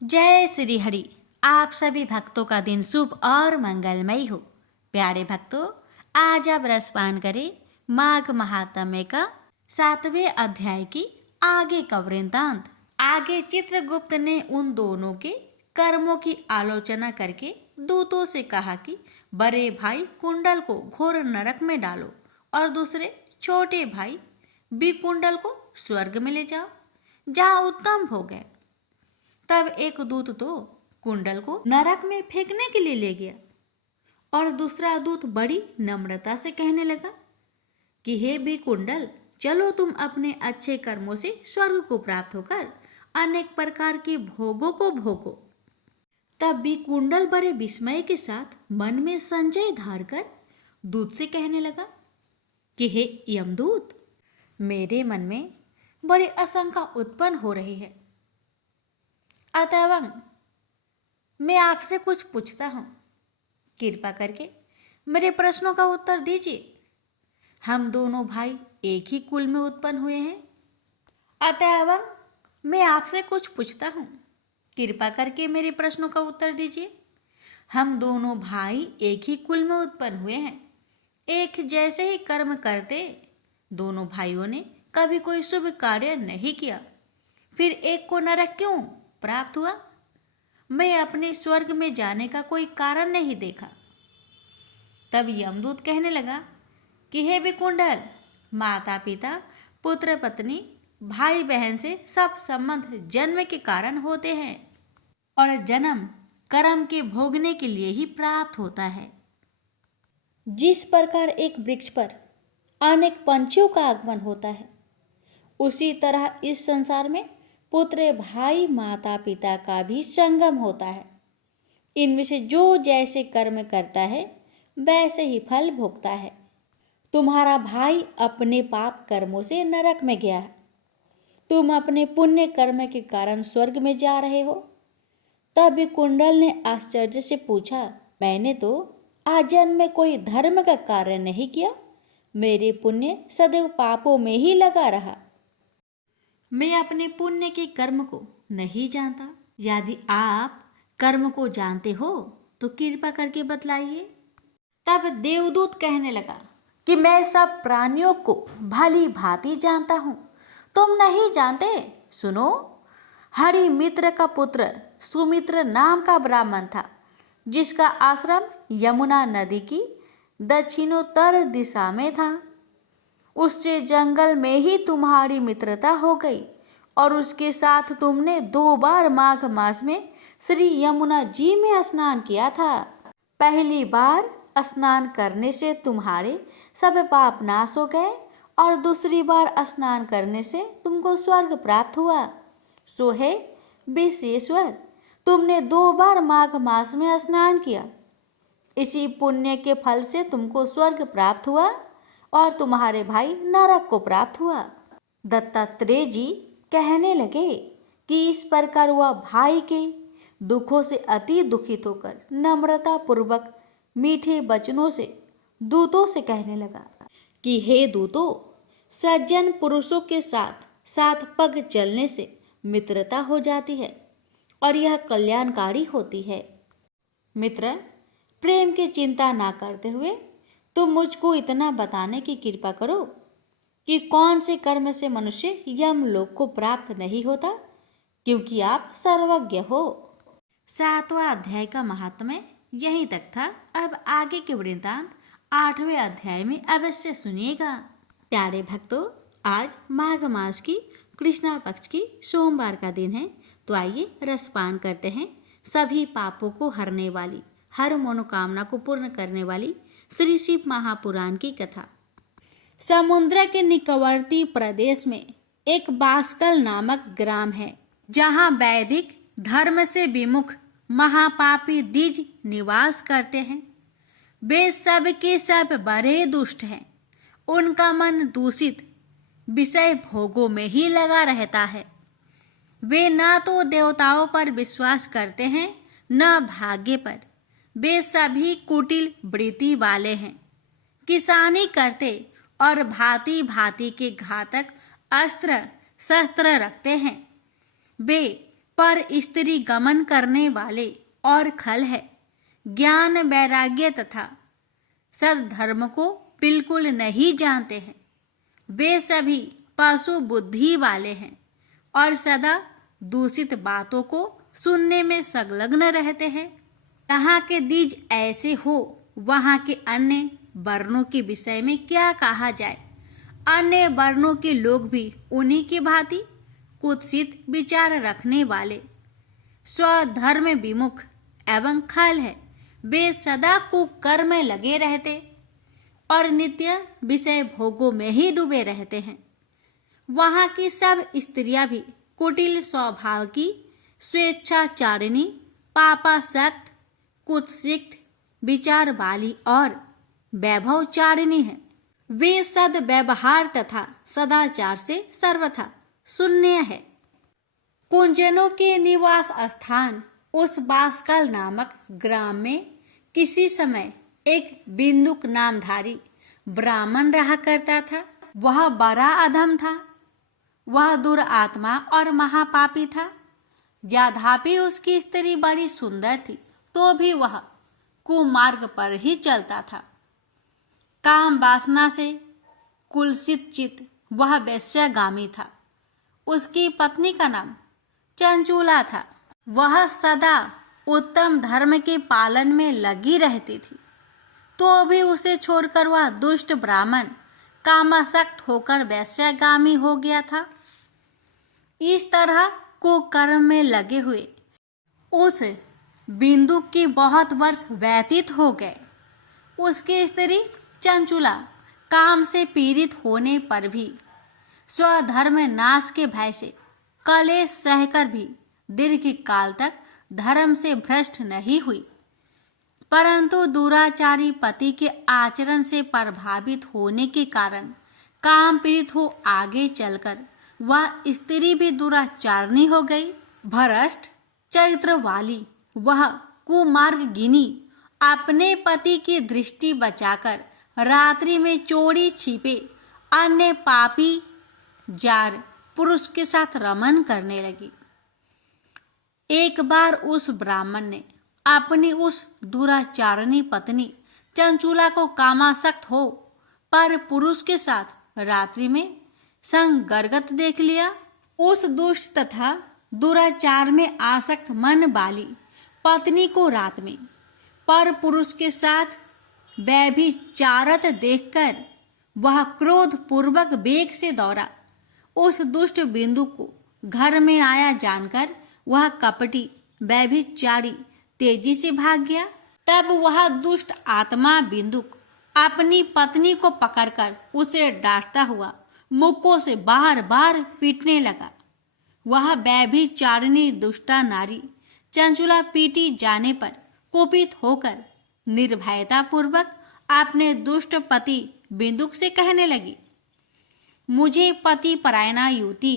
जय श्री हरि। आप सभी भक्तों का दिन शुभ और मंगलमय हो। प्यारे भक्तों, आज आप रसपान करें माघ महात्म्य का 7वें अध्याय की आगे का वृत्तांत। आगे चित्रगुप्त ने उन दोनों के कर्मों की आलोचना करके दूतों से कहा कि बड़े भाई कुंडल को घोर नरक में डालो और दूसरे छोटे भाई विकुंडल को स्वर्ग में ले जाओ, जहाँ उत्तम भोग है। तब एक दूत तो कुंडल को नरक में फेंकने के लिए ले गया और दूसरा दूत बड़ी नम्रता से कहने लगा कि हे भी कुंडल, चलो तुम अपने अच्छे कर्मों से स्वर्ग को प्राप्त होकर अनेक प्रकार के भोगों को भोगो। तब भी कुंडल बड़े विस्मय के साथ मन में संजय धार कर दूत से कहने लगा कि हे यमदूत, मेरे मन में बड़ी आशंका उत्पन्न हो रही है, अतएव मैं आपसे कुछ पूछता हूँ। कृपा करके मेरे प्रश्नों का उत्तर दीजिए। हम दोनों भाई एक ही कुल में उत्पन्न हुए हैं, अतएव मैं आपसे कुछ पूछता हूँ। कृपा करके मेरे प्रश्नों का उत्तर दीजिए। हम दोनों भाई एक ही कुल में उत्पन्न हुए हैं, एक जैसे ही कर्म करते दोनों भाइयों ने कभी कोई शुभ कार्य नहीं किया, फिर एक को नरक क्यों प्राप्त हुआ? मैं अपने स्वर्ग में जाने का कोई कारण नहीं देखा। तब यमदूत कहने लगा कि हे विकुंडल, माता पिता, पुत्र पत्नी, भाई बहन से सब संबंध जन्म के कारण होते हैं और जन्म कर्म के भोगने के लिए ही प्राप्त होता है। जिस प्रकार एक वृक्ष पर अनेक पंछियों का आगमन होता है, उसी तरह इस संसार में पुत्र, भाई, माता पिता का भी संगम होता है। इनमें से जो जैसे कर्म करता है वैसे ही फल भोगता है। तुम्हारा भाई अपने पाप कर्मों से नरक में गया है, तुम अपने पुण्य कर्म के कारण स्वर्ग में जा रहे हो। तब भी कुंडल ने आश्चर्य से पूछा, मैंने तो आजन्म में कोई धर्म का कार्य नहीं किया, मेरे पुण्य सदैव पापों में ही लगा रहा। मैं अपने पुण्य के कर्म को नहीं जानता। यदि आप कर्म को जानते हो तो कृपा करके बतलाइए। तब देवदूत कहने लगा कि मैं सब प्राणियों को भली भांति जानता हूँ, तुम नहीं जानते। सुनो, हरि मित्र का पुत्र सुमित्र नाम का ब्राह्मण था, जिसका आश्रम यमुना नदी की दक्षिणोत्तर दिशा में था। उससे जंगल में ही तुम्हारी मित्रता हो गई और उसके साथ तुमने 2 बार माघ मास में श्री यमुना जी में स्नान किया था। पहली बार स्नान करने से तुम्हारे सब पाप नाश हो गए और दूसरी बार स्नान करने से तुमको स्वर्ग प्राप्त हुआ। सो है विश्वेश्वर, तुमने 2 बार माघ मास में स्नान किया, इसी पुण्य के फल से तुमको स्वर्ग प्राप्त हुआ और तुम्हारे भाई नरक को प्राप्त हुआ। दत्तात्रेय जी कहने लगे कि इस प्रकार वह भाई के दुखों से अति दुखित होकर नम्रता पूर्वक मीठे वचनों से दूतों से कहने लगा कि हे दूतों, सज्जन पुरुषों के साथ 7 पग चलने से मित्रता हो जाती है और यह कल्याणकारी होती है। मित्र, प्रेम की चिंता ना करते हुए तुम मुझको इतना बताने की कृपा करो कि कौन से कर्म से मनुष्य यमलोक को प्राप्त नहीं होता, क्योंकि आप सर्वज्ञ हो। 7वां अध्याय का महात्म्य यहीं तक था। अब आगे के वृत्तांत 8वें अध्याय में अवश्य सुनिएगा। प्यारे भक्तों, आज माघ मास की कृष्णा पक्ष की सोमवार का दिन है, तो आइए रसपान करते हैं सभी पापों को हरने वाली, हर मनोकामना को पूर्ण करने वाली श्री शिव महापुराण की कथा। समुद्र के निकटवर्ती प्रदेश में एक बास्कल नामक ग्राम है, जहाँ वैदिक धर्म से विमुख महापापी द्विज निवास करते हैं। वे सब के सब बड़े दुष्ट हैं। उनका मन दूषित विषय भोगों में ही लगा रहता है। वे न तो देवताओं पर विश्वास करते हैं न भाग्य पर। वे सभी कुटिल वृत्ति वाले हैं, किसानी करते और भांति भांति के घातक अस्त्र शस्त्र रखते हैं। वे पर स्त्री गमन करने वाले और खल है, ज्ञान वैराग्य तथा सद्धर्म को बिल्कुल नहीं जानते हैं। वे सभी पशु बुद्धि वाले हैं और सदा दूषित बातों को सुनने में संलग्न रहते हैं। यहाँ के द्विज ऐसे हो, वहाँ के अन्य वर्णों के विषय में क्या कहा जाए। अन्य वर्णों के लोग भी उन्हीं की भांति कुत्सित विचार रखने वाले, स्वधर्म विमुख एवं खल है। वे सदा कुकर्म में लगे रहते और नित्य विषय भोगों में ही डूबे रहते हैं। वहाँ की सब स्त्रियां भी कुटिल स्वभाव की, स्वेच्छाचारिणी, पापासक्त, कुत्सित विचार वाली और वैभवचारिणी है। वे सद व्यवहार तथा सदाचार से सर्वथा शून्य है। कुंजनों के निवास स्थान उस बासकाल नामक ग्राम में किसी समय एक बिंदुक नामधारी ब्राह्मण रहा करता था। वह बड़ा अधम था, वह दुरात्मा और महापापी था। यद्यपि उसकी स्त्री बड़ी सुंदर थी, तो भी वह कुमार्ग पर ही चलता था। काम वासना से कुलसित चित वह वैश्यगामी था। उसकी पत्नी का नाम चंचूला था। वह सदा उत्तम धर्म के पालन में लगी रहती थी, तो भी उसे छोड़कर वह दुष्ट ब्राह्मण कामासक्त होकर वैश्यगामी हो गया था। इस तरह कुकर्म में लगे हुए उस बिंदु के बहुत वर्ष व्यतीत हो गए। उसकी स्त्री चंचूला काम से पीड़ित होने पर भी स्वधर्म नाश के भय से कलेश सहकर भी दीर्घ काल तक धर्म से भ्रष्ट नहीं हुई, परंतु दुराचारी पति के आचरण से प्रभावित होने के कारण काम पीड़ित हो आगे चलकर वह स्त्री भी दुराचारणी हो गई। भ्रष्ट चरित्र वाली वह कुमार्गिनी अपने पति की दृष्टि बचाकर रात्रि में चोरी छिपे अन्य पापी जार पुरुष के साथ रमन करने लगी। एक बार उस ब्राह्मण ने अपनी उस दुराचारणी पत्नी चंचूला को कामासक्त हो पर पुरुष के साथ रात्रि में संगर्गत देख लिया। उस दुष्ट तथा दुराचार में आसक्त मन वाली पत्नी को रात में पर पुरुष के साथ व्यभिचारत देखकर वह क्रोध पूर्वक वेग से दौड़ा। उस दुष्ट बिंदु को घर में आया जानकर वह कपटी व्यभिचारी तेजी से भाग गया। तब वह दुष्ट आत्मा बिंदुक अपनी पत्नी को पकड़कर उसे डांटता हुआ मुक्कों से बार बार पीटने लगा। वह व्यभिचारिणी दुष्टा नारी चंचूला पीटी जाने पर कुपित होकर निर्भयता पूर्वक अपने दुष्ट पति बिंदुक से कहने लगी, मुझे पति परायणा युवती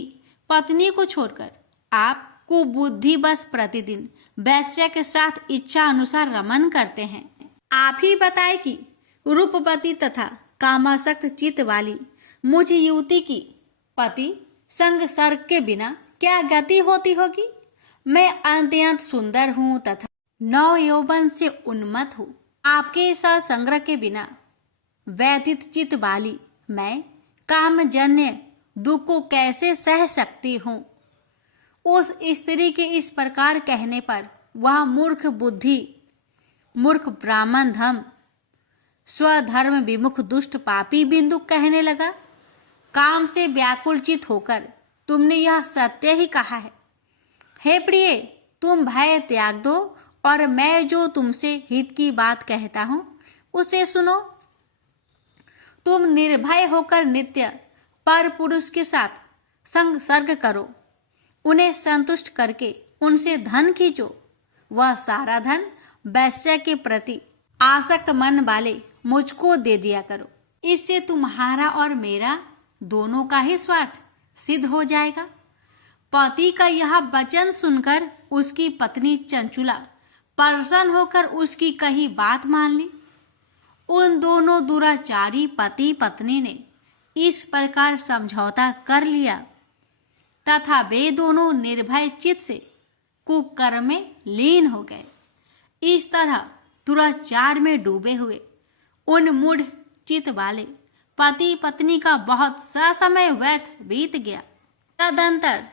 पत्नी को छोड़कर आप कुबुद्धि बस प्रतिदिन वैश्य के साथ इच्छा अनुसार रमन करते हैं। आप ही बताए कि रूपवती तथा कामासक्त चित्त वाली मुझ युवती की पति संग सर्ग के बिना क्या गति होती होगी। मैं अत्यंत सुंदर हूँ तथा नव यौवन से उन्मत्त हूँ। आपके संग्रह के बिना व्यथित चित्त वाली मैं कामजन्य दुख को कैसे सह सकती हूँ। उस स्त्री के इस प्रकार कहने पर वह मूर्ख बुद्धि, मूर्ख ब्राह्मण धम, स्वधर्म विमुख दुष्ट पापी बिंदु कहने लगा, काम से व्याकुलचित होकर तुमने यह सत्य ही कहा है। हे प्रिय, तुम भय त्याग दो और मैं जो तुमसे हित की बात कहता हूँ उसे सुनो। तुम निर्भय होकर नित्य पर पुरुष के साथ संसर्ग करो, उन्हें संतुष्ट करके उनसे धन खींचो। वह सारा धन वैश्य के प्रति आसक्त मन वाले मुझको दे दिया करो। इससे तुम्हारा और मेरा दोनों का ही स्वार्थ सिद्ध हो जाएगा। पति का यह वचन सुनकर उसकी पत्नी चंचूला प्रसन्न होकर उसकी कही बात मान ली। उन दोनों दुराचारी पति पत्नी ने इस प्रकार समझौता कर लिया तथा वे दोनों निर्भय चित्त से कुकर्म में लीन हो गए। इस तरह दुराचार में डूबे हुए उन मूढ़ चित वाले पति पत्नी का बहुत सा समय व्यर्थ बीत गया। तदंतर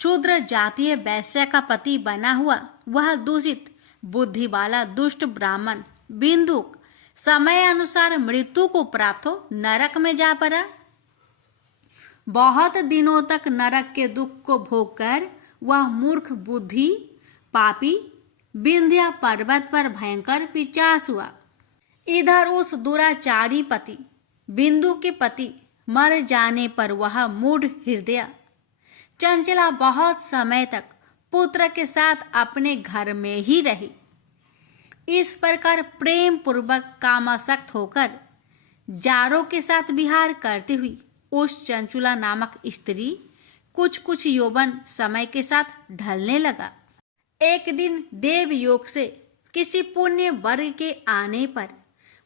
क्षुद्र जातीय वैश्य का पति बना हुआ वह दूषित बुद्धि वाला दुष्ट ब्राह्मण बिंदुक समय अनुसार मृत्यु को प्राप्त हो नरक में जा पड़ा। बहुत दिनों तक नरक के दुख को भोग कर वह मूर्ख बुद्धि पापी विंध्या पर्वत पर भयंकर पिशाच हुआ। इधर उस दुराचारी पति बिंदु के पति मर जाने पर वह मूढ़ हृदय चंचला बहुत समय तक पुत्र के साथ अपने घर में ही रही। इस प्रकार प्रेम पूर्वक कामासक्त होकर जारों के साथ विहार करती हुई उस चंचुला नामक स्त्री कुछ यौवन समय के साथ ढलने लगा। एक दिन देव योग से किसी पुण्य वर्ग के आने पर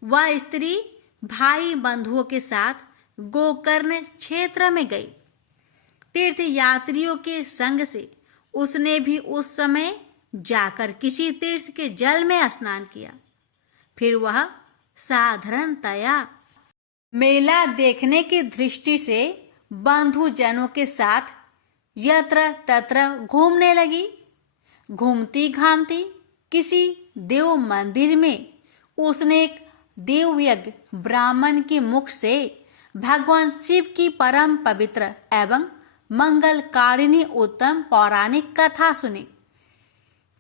वह स्त्री भाई बंधुओं के साथ गोकर्ण क्षेत्र में गई। तीर्थ यात्रियों के संग से उसने भी उस समय जाकर किसी तीर्थ के जल में स्नान किया। फिर वह साधारणतया मेला देखने की दृष्टि से बंधुजनों के साथ यत्र तत्र घूमने लगी। घूमती घामती किसी देव मंदिर में उसने एक देवयज्ञ ब्राह्मण के मुख से भगवान शिव की परम पवित्र एवं मंगलकारिणी उत्तम पौराणिक कथा सुनी।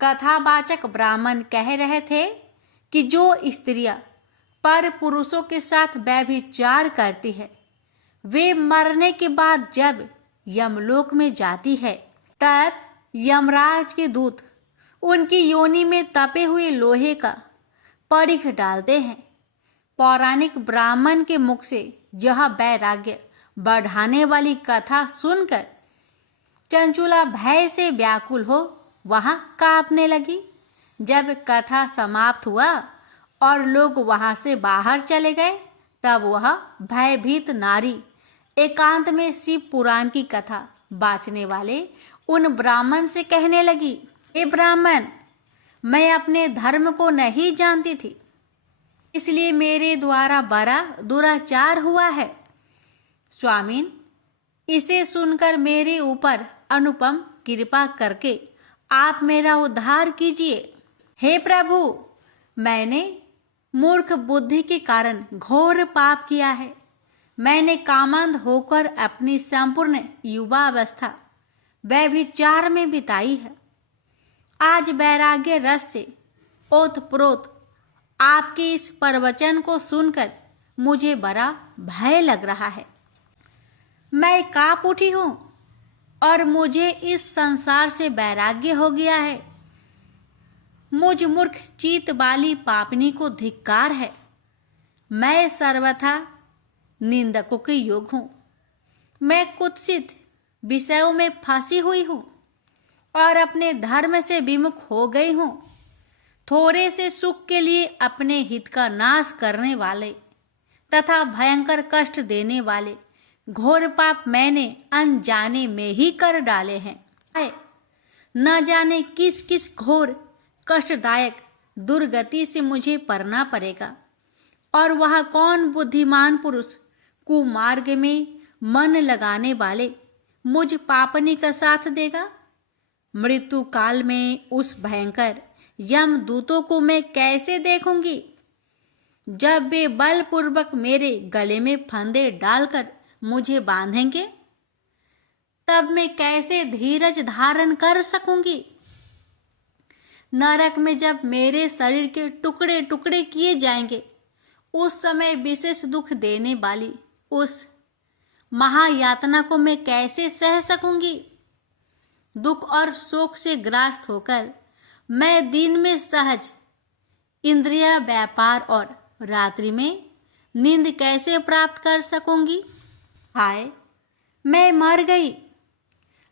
कथावाचक ब्राह्मण कह रहे थे कि जो स्त्रियां पर पुरुषों के साथ व्यभिचार करती है वे मरने के बाद जब यमलोक में जाती है तब यमराज के दूत उनकी योनि में तपे हुए लोहे का परीख डालते हैं। पौराणिक ब्राह्मण के मुख से यह वैराग्य बढ़ाने वाली कथा सुनकर चंचुला भय से व्याकुल हो वहां कांपने लगी। जब कथा समाप्त हुआ और लोग वहां से बाहर चले गए तब वह भयभीत नारी एकांत में शिव पुराण की कथा बाँचने वाले उन ब्राह्मण से कहने लगी, हे ब्राह्मण, मैं अपने धर्म को नहीं जानती थी, इसलिए मेरे द्वारा बड़ा दुराचार हुआ है। स्वामीन, इसे सुनकर मेरे ऊपर अनुपम कृपा करके आप मेरा उद्धार कीजिए। हे प्रभु, मैंने मूर्ख बुद्धि के कारण घोर पाप किया है। मैंने कामंद होकर अपनी संपूर्ण युवा अवस्था व्यभिचार में बिताई है। आज वैराग्य रस से ओतप्रोत आपके इस प्रवचन को सुनकर मुझे बड़ा भय लग रहा है। मैं कांप उठी हूं और मुझे इस संसार से वैराग्य हो गया है। मुझ मूर्ख चित वाली पापनी को धिक्कार है। मैं सर्वथा निंदकों के योग हूं। मैं कुत्सित विषयों में फंसी हुई हूं और अपने धर्म से विमुख हो गई हूं। थोड़े से सुख के लिए अपने हित का नाश करने वाले तथा भयंकर कष्ट देने वाले घोर पाप मैंने अनजाने में ही कर डाले हैं। न जाने किस किस घोर कष्टदायक दुर्गति से मुझे पड़ना पड़ेगा और वह कौन बुद्धिमान पुरुष कुमार्ग में मन लगाने वाले मुझ पापनी का साथ देगा। मृत्यु काल में उस भयंकर यम दूतों को मैं कैसे देखूंगी जब वे बलपूर्वक मेरे गले में फंदे डालकर मुझे बांधेंगे? तब मैं कैसे धीरज धारण कर सकूंगी? नरक में जब मेरे शरीर के टुकड़े टुकड़े किए जाएंगे उस समय विशेष दुख देने वाली उस महायातना को मैं कैसे सह सकूंगी? दुख और शोक से ग्रस्त होकर मैं दिन में सहज इंद्रिय व्यापार और रात्रि में नींद कैसे प्राप्त कर सकूंगी? हाय, मैं मर गई,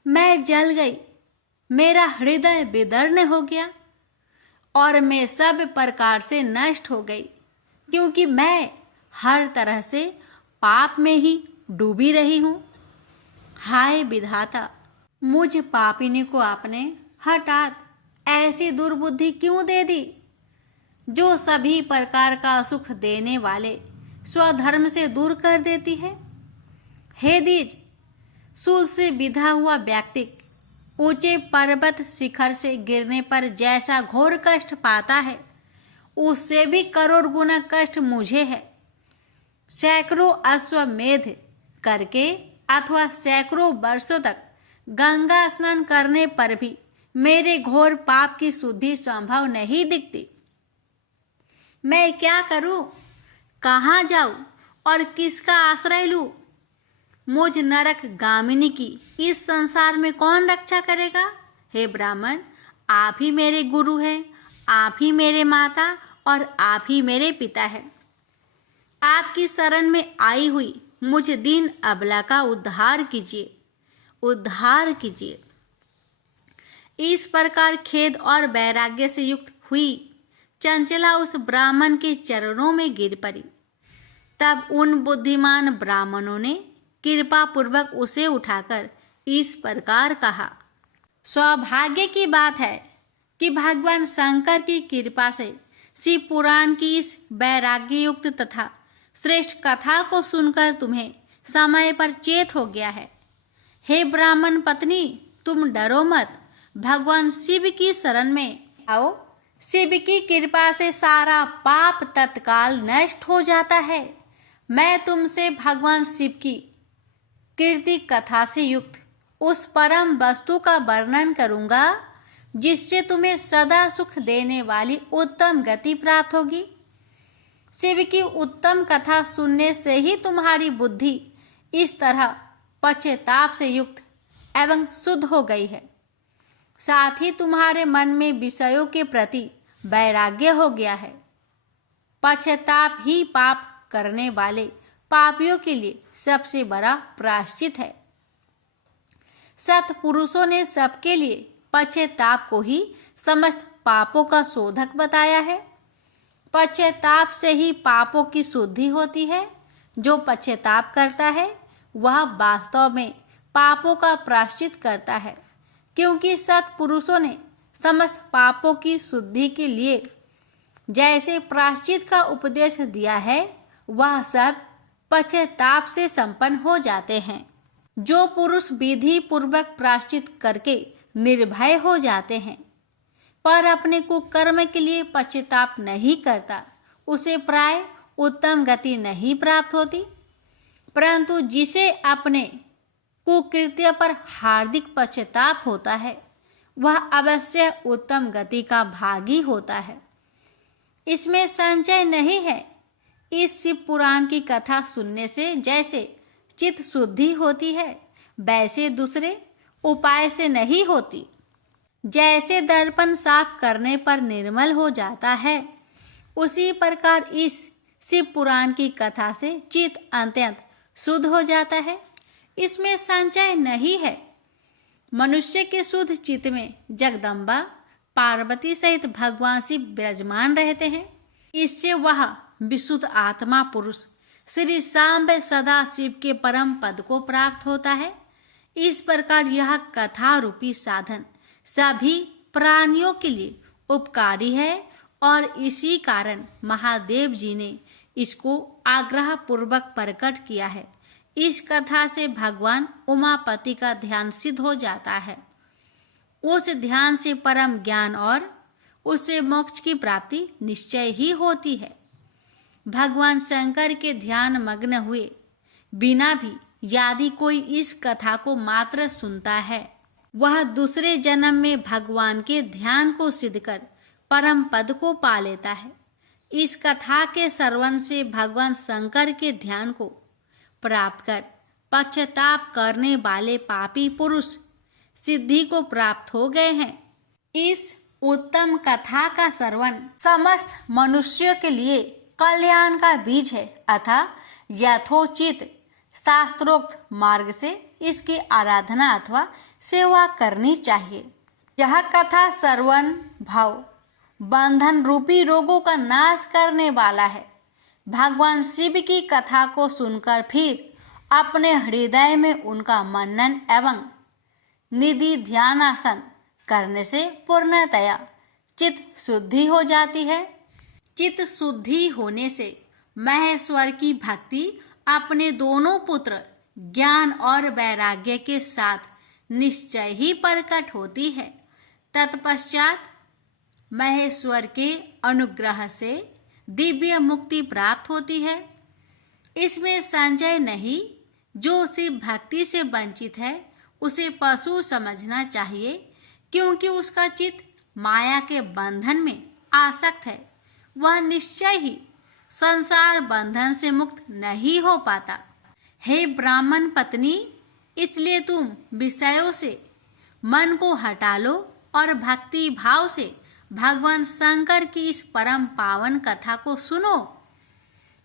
मैं जल गई, मेरा हृदय विदीर्ण हो गया और मैं सब प्रकार से नष्ट हो गई, क्योंकि मैं हर तरह से पाप में ही डूबी रही हूं। हाय विधाता, मुझ पापिनी को आपने हठात ऐसी दुर्बुद्धि क्यों दे दी, जो सभी प्रकार का सुख देने वाले स्वधर्म से दूर कर देती है? हे द्विज, सूल से विधा हुआ व्यक्ति ऊंचे पर्वत शिखर से गिरने पर जैसा घोर कष्ट पाता है, उससे भी करोड़ गुना कष्ट मुझे है। सैकड़ों अश्वमेध करके अथवा सैकड़ों वर्षों तक गंगा स्नान करने पर भी मेरे घोर पाप की शुद्धि संभव नहीं दिखती। मैं क्या करूं, कहाँ जाऊं और किसका आश्रय लूं? मुझ नरक गामिनी की इस संसार में कौन रक्षा करेगा? हे ब्राह्मण, आप ही मेरे गुरु हैं, आप ही मेरे माता और आप ही मेरे पिता हैं। आपकी शरण में आई हुई मुझ दीन अबला का उद्धार कीजिए, उद्धार कीजिए। इस प्रकार खेद और वैराग्य से युक्त हुई चंचला उस ब्राह्मण के चरणों में गिर पड़ी। तब उन बुद्धिमान ब्राह्मणों ने कृपा पूर्वक उसे उठाकर इस प्रकार कहा, सौभाग्य की बात है कि भगवान शंकर की कृपा से शिव पुराण की इस वैराग्य युक्त तथा श्रेष्ठ कथा को सुनकर तुम्हें समय पर चेत हो गया है। हे ब्राह्मण पत्नी, तुम डरो मत, भगवान शिव की शरण में आओ। शिव की कृपा से सारा पाप तत्काल नष्ट हो जाता है। मैं तुमसे भगवान शिव की कीर्ति कथा से युक्त उस परम वस्तु का वर्णन करूंगा, जिससे तुम्हें सदा सुख देने वाली उत्तम गति प्राप्त होगी। शिव की उत्तम कथा सुनने से ही तुम्हारी बुद्धि इस तरह पश्चाताप से युक्त एवं शुद्ध हो गई है। साथ ही तुम्हारे मन में विषयों के प्रति वैराग्य हो गया है। पश्चाताप ही पाप करने वाले पापियों के लिए सबसे बड़ा प्रायश्चित है। सत्पुरुषों ने सबके लिए पश्चाताप को ही समस्त पापों का शोधक बताया है। पश्चाताप से ही पापों की शुद्धि होती है। जो पश्चाताप करता है वह वास्तव में पापों का प्रायश्चित करता है, क्योंकि सत्पुरुषों ने समस्त पापों की शुद्धि के लिए जैसे प्रायश्चित का उपदेश दिया है, वह सब पश्चाताप से संपन्न हो जाते हैं। जो पुरुष विधि पूर्वक प्रायश्चित करके निर्भय हो जाते हैं पर अपने कुकर्म के लिए पश्चाताप नहीं करता, उसे प्राय उत्तम गति नहीं प्राप्त होती। परंतु जिसे अपने कुकृत्य पर हार्दिक पश्चाताप होता है, वह अवश्य उत्तम गति का भागी होता है। इसमें संशय नहीं है। इस शिव पुराण की कथा सुनने से जैसे चित्त शुद्धि होती है, वैसे दूसरे उपाय से नहीं होती। जैसे दर्पण साफ करने पर निर्मल हो जाता है, उसी प्रकार इस शिव पुराण की कथा से चित्त अत्यंत शुद्ध हो जाता है। इसमें संशय नहीं है। मनुष्य के शुद्ध चित्त में जगदम्बा पार्वती सहित भगवान शिव विराजमान रहते हैं। इससे वह विशुद्ध आत्मा पुरुष श्री सांब सदा शिव के परम पद को प्राप्त होता है। इस प्रकार यह कथा रूपी साधन सभी प्राणियों के लिए उपकारी है और इसी कारण महादेव जी ने इसको आग्रह पूर्वक प्रकट किया है। इस कथा से भगवान उमापति का ध्यान सिद्ध हो जाता है। उस ध्यान से परम ज्ञान और उससे मोक्ष की प्राप्ति निश्चय ही होती है। भगवान शंकर के ध्यान मग्न हुए बिना भी यदि कोई इस कथा को मात्र सुनता है, वह दूसरे जन्म में भगवान के ध्यान को सिद्ध कर परम पद को पा लेता है। इस कथा के श्रवण से भगवान शंकर के ध्यान को प्राप्त कर पश्चाताप करने वाले पापी पुरुष सिद्धि को प्राप्त हो गए हैं। इस उत्तम कथा का श्रवण समस्त मनुष्यों के लिए कल्याण का बीज है, अतः यथोचित शास्त्रोक्त मार्ग से इसकी आराधना अथवा सेवा करनी चाहिए। यह कथा श्रवण भाव बंधन रूपी रोगों का नाश करने वाला है। भगवान शिव की कथा को सुनकर फिर अपने हृदय में उनका मनन एवं निधि ध्यानासन करने से पूर्णतया चित्त शुद्धि हो जाती है। चित्त शुद्धि होने से महेश्वर की भक्ति अपने दोनों पुत्र ज्ञान और वैराग्य के साथ निश्चय ही प्रकट होती है। तत्पश्चात महेश्वर के अनुग्रह से दिव्य मुक्ति प्राप्त होती है। इसमें संशय नहीं, जो शिव भक्ति से वंचित है उसे पशु समझना चाहिए, क्योंकि उसका चित्त माया के बंधन में आसक्त है। वह निश्चय ही संसार बंधन से मुक्त नहीं हो पाता। हे ब्राह्मण पत्नी, इसलिए तुम विषयों से मन को हटा लो और भक्ति भाव से भगवान शंकर की इस परम पावन कथा को सुनो।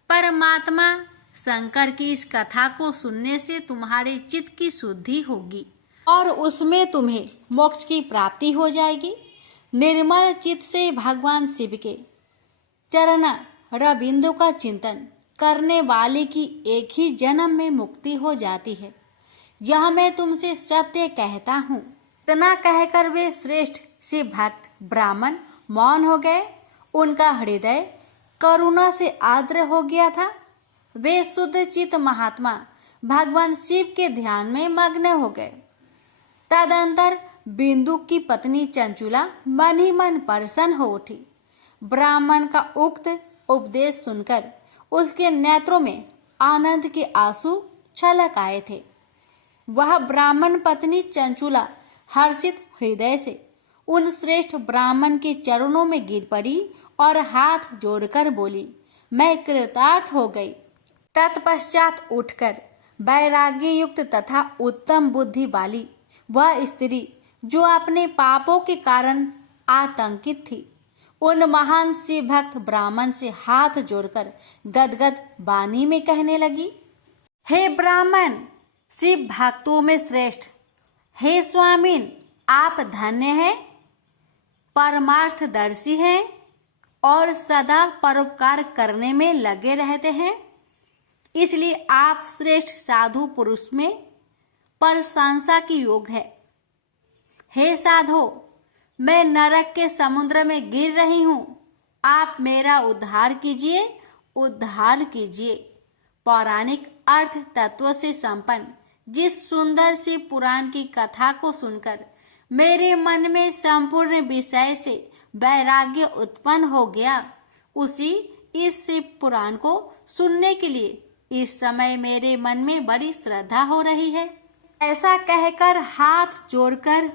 परमात्मा शंकर की इस कथा को सुनने से तुम्हारे चित्त की शुद्धि होगी और उसमें तुम्हें मोक्ष की प्राप्ति हो जाएगी। निर्मल चित्त से भगवान शिव के चरण रविंदु का चिंतन करने वाले की एक ही जन्म में मुक्ति हो जाती है। यह मैं तुमसे सत्य कहता हूँ। इतना कहकर वे श्रेष्ठ शिव भक्त ब्राह्मण मौन हो गए। उनका हृदय करुणा से आर्द्र हो गया था। वे शुद्ध चित्त महात्मा भगवान शिव के ध्यान में मग्न हो गए। तदंतर बिंदु की पत्नी चंचुला मन ही मन प्रसन्न हो उठी। ब्राह्मण का उक्त उपदेश सुनकर उसके नेत्रों में आनंद के आंसू छलक आए थे। वह ब्राह्मण पत्नी चंचुला हर्षित हृदय से उन श्रेष्ठ ब्राह्मण के चरणों में गिर पड़ी और हाथ जोड़कर बोली, मैं कृतार्थ हो गई। तत्पश्चात उठकर वैराग्य युक्त तथा उत्तम बुद्धि वाली वह स्त्री जो अपने पापों के कारण आतंकित थी, उन महान शिव भक्त ब्राह्मण से हाथ जोड़कर गदगद वाणी में कहने लगी, हे ब्राह्मण, शिव भक्तों में श्रेष्ठ, हे स्वामीन, आप धन्य हैं, परमार्थदर्शी हैं और सदा परोपकार करने में लगे रहते हैं। इसलिए आप श्रेष्ठ साधु पुरुष में प्रशंसा की योग्य है। हे साधो, मैं नरक के समुद्र में गिर रही हूँ, आप मेरा उद्धार कीजिए, उद्धार कीजिए। पौराणिक अर्थ तत्व से संपन्न जिस सुंदर सी पुराण की कथा को सुनकर मेरे मन में संपूर्ण विषय से वैराग्य उत्पन्न हो गया, उसी इस शिव पुराण को सुनने के लिए इस समय मेरे मन में बड़ी श्रद्धा हो रही है। ऐसा कहकर हाथ जोड़कर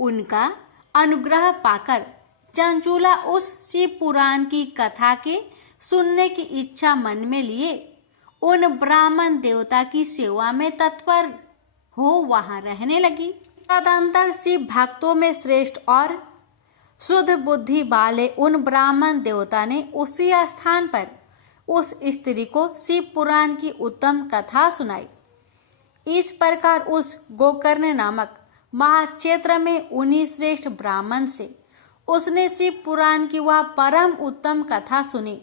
उनका अनुग्रह पाकर चंचुला उस शिव पुराण की कथा के सुनने की इच्छा मन में लिए उन ब्राह्मण देवता की सेवा में तत्पर हो वहां रहने लगी। तदंतर शिव भक्तों में श्रेष्ठ और शुद्ध बुद्धि वाले उन ब्राह्मण देवता ने उसी स्थान पर उस स्त्री को शिव पुराण की उत्तम कथा सुनाई। इस प्रकार उस गोकर्ण नामक महाक्षेत्र में उन्हीं श्रेष्ठ ब्राह्मण से उसने शिव पुराण की वह परम उत्तम कथा सुनी,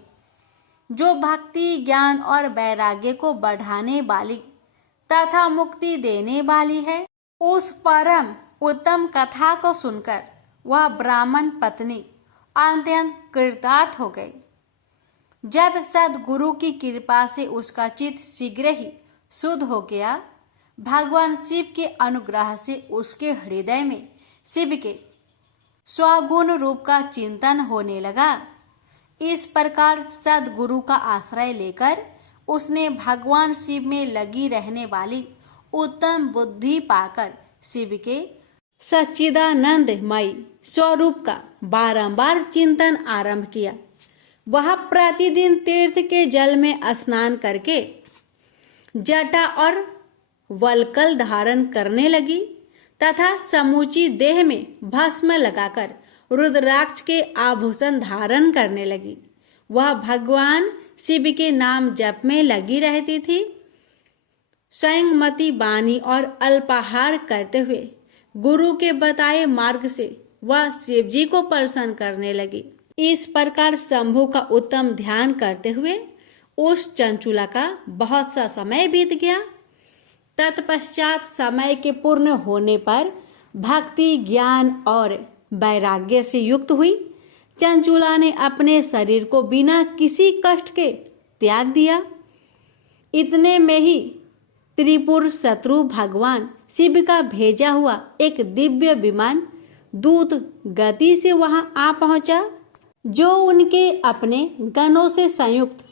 जो भक्ति ज्ञान और वैराग्य को बढ़ाने वाली तथा मुक्ति देने वाली है। उस परम उत्तम कथा को सुनकर वह ब्राह्मण पत्नी अत्यंत कृतार्थ हो गई। जब सद्गुरु की कृपा से उसका चित्त शीघ्र ही शुद्ध हो गया, भगवान शिव के अनुग्रह से उसके हृदय में शिव के स्वगुण रूप का चिंतन होने लगा। इस प्रकार सद्गुरु का आश्रय लेकर उसने भगवान शिव में लगी रहने वाली उत्तम बुद्धि पाकर शिव के सच्चिदानंदमयी स्वरूप का बारंबार चिंतन आरंभ किया। वह प्रतिदिन तीर्थ के जल में स्नान करके जटा और वल्कल धारण करने लगी तथा समूची देह में भस्म लगाकर रुद्राक्ष के आभूषण धारण करने लगी। वह भगवान शिव के नाम जप में लगी रहती थी। संयमती वाणी और अल्पाहार करते हुए गुरु के बताए मार्ग से वह शिवजी को प्रसन्न करने लगी। इस प्रकार शंभु का उत्तम ध्यान करते हुए उस चंचुला का बहुत सा समय बीत गया। तत्पश्चात समय के पूर्ण होने पर भक्ति, ज्ञान और वैराग्य से युक्त हुई। चंचूला ने अपने शरीर को बिना किसी कष्ट के त्याग दिया। इतने में ही त्रिपुर शत्रु भगवान शिव का भेजा हुआ एक दिव्य विमान दूत गति से वहां आ पहुंचा, जो उनके अपने गणों से संयुक्त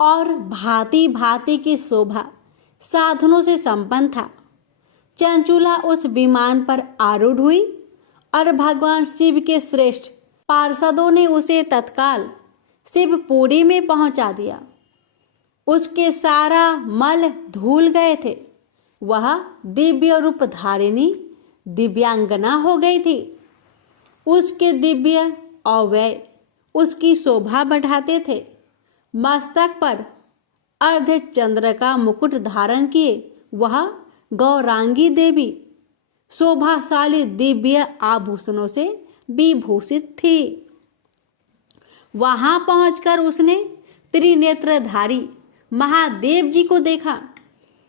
और भांति भांति की शोभा साधनों से संपन्न था। चंचूला उस विमान पर आरूढ़ हुई और भगवान शिव के श्रेष्ठ पार्षदों ने उसे तत्काल शिवपुरी में पहुंचा दिया। उसके सारा मल धुल गए थे। वह दिव्य रूप धारिणी दिव्यांगना हो गई थी। उसके दिव्य अवयव उसकी शोभा बढ़ाते थे। मस्तक पर अर्ध चंद्र का मुकुट धारण किए वह गौरांगी देवी शोभाशाली दिव्य आभूषणों से विभूषित थी। वहां पहुंचकर उसने त्रिनेत्रधारी महादेव जी को देखा।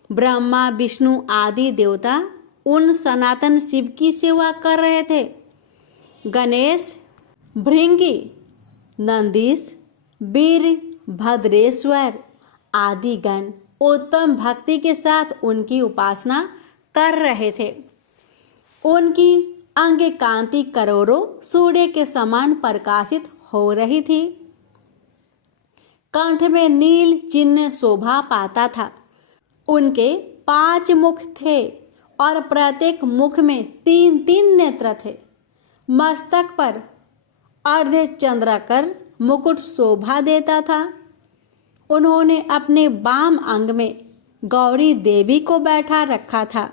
ब्रह्मा, विष्णु आदि देवता उन सनातन शिव की सेवा कर रहे थे। गणेश, भृंगी, नंदीश, वीर भद्रेश्वर आदि गण उत्तम भक्ति के साथ उनकी उपासना कर रहे थे। उनकी अंग कांति करोड़ों सूर्य के समान प्रकाशित हो रही थी। कंठ में नील चिन्ह शोभा पाता था। उनके 5 मुख थे और प्रत्येक मुख में 3-3 नेत्र थे। मस्तक पर अर्ध चंद्राकर मुकुट शोभा देता था। उन्होंने अपने बाम अंग में गौरी देवी को बैठा रखा था,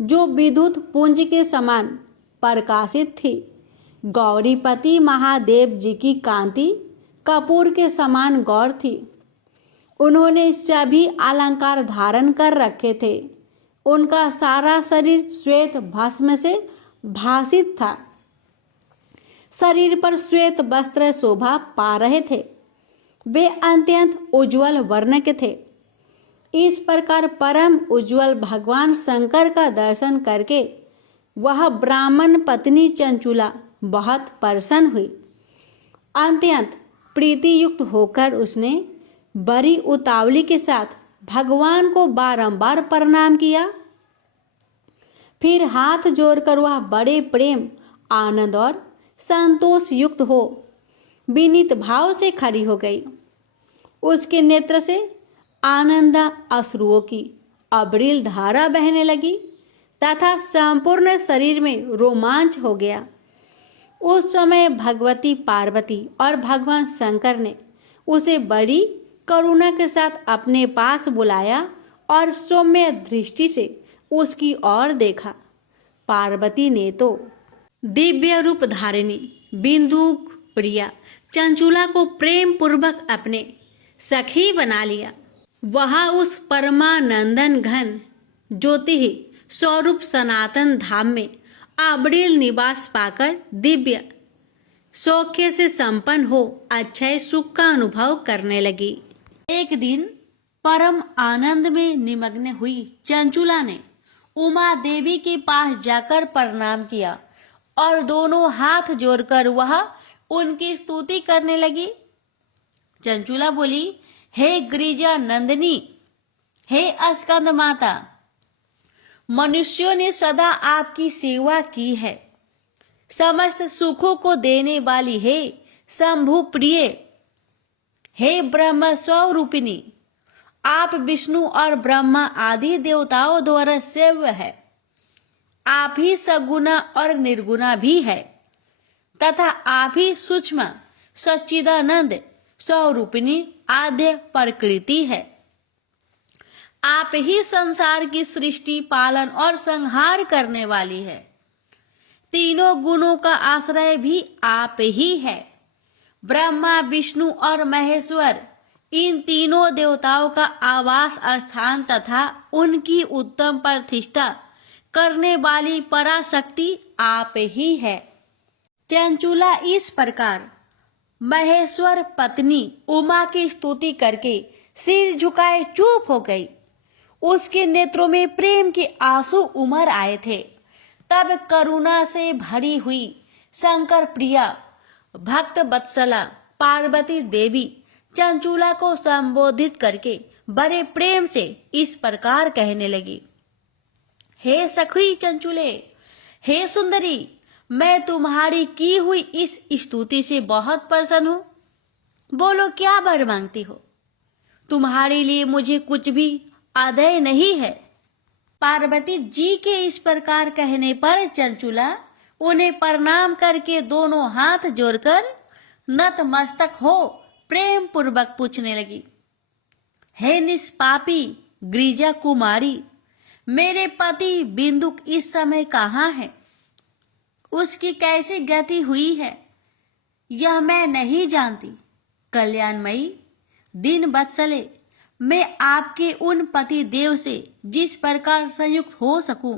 जो विद्युत पुंज के समान प्रकाशित थी। गौरीपति महादेव जी की कांति कपूर के समान गौर थी। उन्होंने सभी अलंकार धारण कर रखे थे। उनका सारा शरीर श्वेत भस्म से भासित था। शरीर पर श्वेत वस्त्र शोभा पा रहे थे। वे अत्यंत उज्जवल वर्ण के थे। इस प्रकार परम उज्जवल भगवान शंकर का दर्शन करके वह ब्राह्मण पत्नी चंचूला बहुत प्रसन्न हुई। अत्यंत प्रीति युक्त होकर उसने बड़ी उतावली के साथ भगवान को बारंबार प्रणाम किया। फिर हाथ जोड़कर वह बड़े प्रेम, आनंद और संतोष युक्त हो विनीत भाव से खड़ी हो गई। उसके नेत्र से आनंद अश्रुओं की अविरल धारा बहने लगी तथा संपूर्ण शरीर में रोमांच हो गया। उस समय भगवती पार्वती और भगवान शंकर ने उसे बड़ी करुणा के साथ अपने पास बुलाया और सौम्य दृष्टि से उसकी ओर देखा। पार्वती ने तो दिव्य रूप धारिणी बिंदुक प्रिया चंचूला को प्रेम पूर्वक अपने सखी बना लिया। वह उस परमानंदन घन ज्योति स्वरूप सनातन धाम में अविरल निवास पाकर दिव्य सौख्य से संपन्न हो अक्षय सुख का अनुभव करने लगी। एक दिन परम आनंद में निमग्न हुई चंचूला ने उमा देवी के पास जाकर प्रणाम किया और दोनों हाथ जोड़कर वह उनकी स्तुति करने लगी। चंचूला बोली, हे गिरिजा नंदिनी, हे स्कंद माता, मनुष्यों ने सदा आपकी सेवा की है। समस्त सुखों को देने वाली हे शंभु प्रिय, हे ब्रह्म स्वरूपिणी, आप विष्णु और ब्रह्मा आदि देवताओं द्वारा सेव्य है। आप ही सगुना और निर्गुणा भी है तथा आप ही सूक्ष्म सच्चिदानंद स्वरूपिणी आद्य प्रकृति है। आप ही संसार की सृष्टि, पालन और संहार करने वाली है। तीनों गुणों का आश्रय भी आप ही है। ब्रह्मा, विष्णु और महेश्वर इन तीनों देवताओं का आवास स्थान तथा उनकी उत्तम प्रतिष्ठा करने वाली पराशक्ति आप ही है। चंचूला इस प्रकार महेश्वर पत्नी उमा की स्तुति करके सिर झुकाए चुप हो गई। उसके नेत्रों में प्रेम के आंसू उमड़ आए थे। तब करुणा से भरी हुई शंकर प्रिया भक्त बत्सला पार्वती देवी चंचूला को संबोधित करके बड़े प्रेम से इस प्रकार कहने लगी। हे सखी चंचूले, हे सुंदरी, मैं तुम्हारी की हुई इस स्तुति से बहुत प्रसन्न हूं। बोलो क्या वर मांगती हो? तुम्हारे लिए मुझे कुछ भी आदेय नहीं है। पार्वती जी के इस प्रकार कहने पर चंचूला उन्हें प्रणाम करके दोनों हाथ जोड़कर नतमस्तक हो प्रेम पूर्वक पूछने लगी। हे निष्पापी गिरिजा कुमारी, मेरे पति बिंदुक इस समय कहाँ है? उसकी कैसी गति हुई है यह मैं नहीं जानती। कल्याणमयी दिन बत्सले, मैं आपके उन पति देव से जिस प्रकार संयुक्त हो सकूं,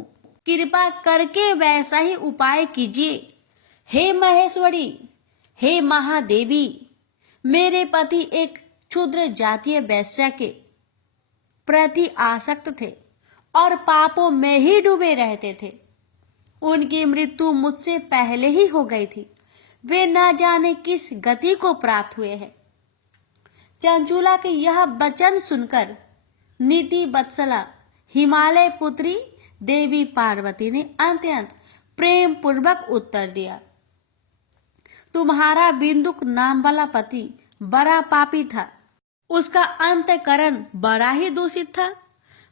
कृपा करके वैसा ही उपाय कीजिए। हे महेश्वरी, हे महादेवी, मेरे पति एक क्षुद्र जातीय वैश्या के प्रति आसक्त थे और पापों में ही डूबे रहते थे। उनकी मृत्यु मुझसे पहले ही हो गई थी। वे न जाने किस गति को प्राप्त हुए हैं। चंचूला के यह वचन सुनकर नीति बत्सला हिमालय पुत्री देवी पार्वती ने अत्यंत प्रेम पूर्वक उत्तर दिया। तुम्हारा बिंदुक नाम वाला पति बड़ा पापी था। उसका अंतःकरण बड़ा ही दूषित था।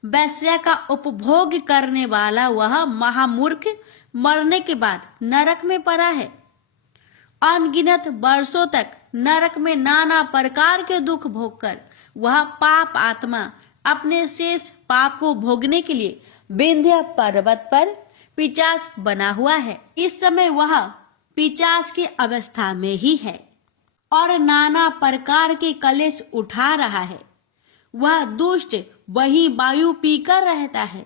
वैश्या का उपभोग करने वाला वह महामूर्ख मरने के बाद नरक में पड़ा है। अनगिनत वर्षों तक नरक में नाना प्रकार के दुख भोगकर वह पाप आत्मा अपने शेष पाप को भोगने के लिए विंध्य पर्वत पर पिशाच बना हुआ है। इस समय वह पिशाच की अवस्था में ही है और नाना प्रकार के कलेश उठा रहा है। वह दुष्ट वही वायु पीकर रहता है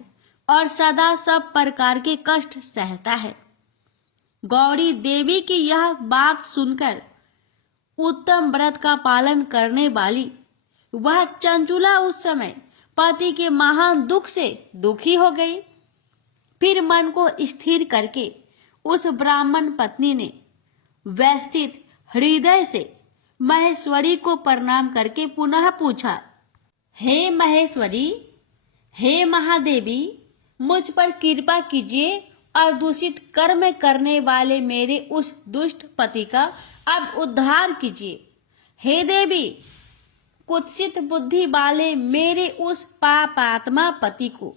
और सदा सब प्रकार के कष्ट सहता है। गौरी देवी की यह बात सुनकर उत्तम व्रत का पालन करने वाली वह चंचूला उस समय पति के महान दुख से दुखी हो गई। फिर मन को स्थिर करके उस ब्राह्मण पत्नी ने व्यवस्थित हृदय से महेश्वरी को प्रणाम करके पुनः पूछा, हे महेश्वरी, हे महादेवी, मुझ पर कृपा कीजिए और दूषित कर्म करने वाले मेरे उस दुष्ट पति का अब उद्धार कीजिए। हे देवी, कुत्सित बुद्धि वाले मेरे उस पापात्मा पति को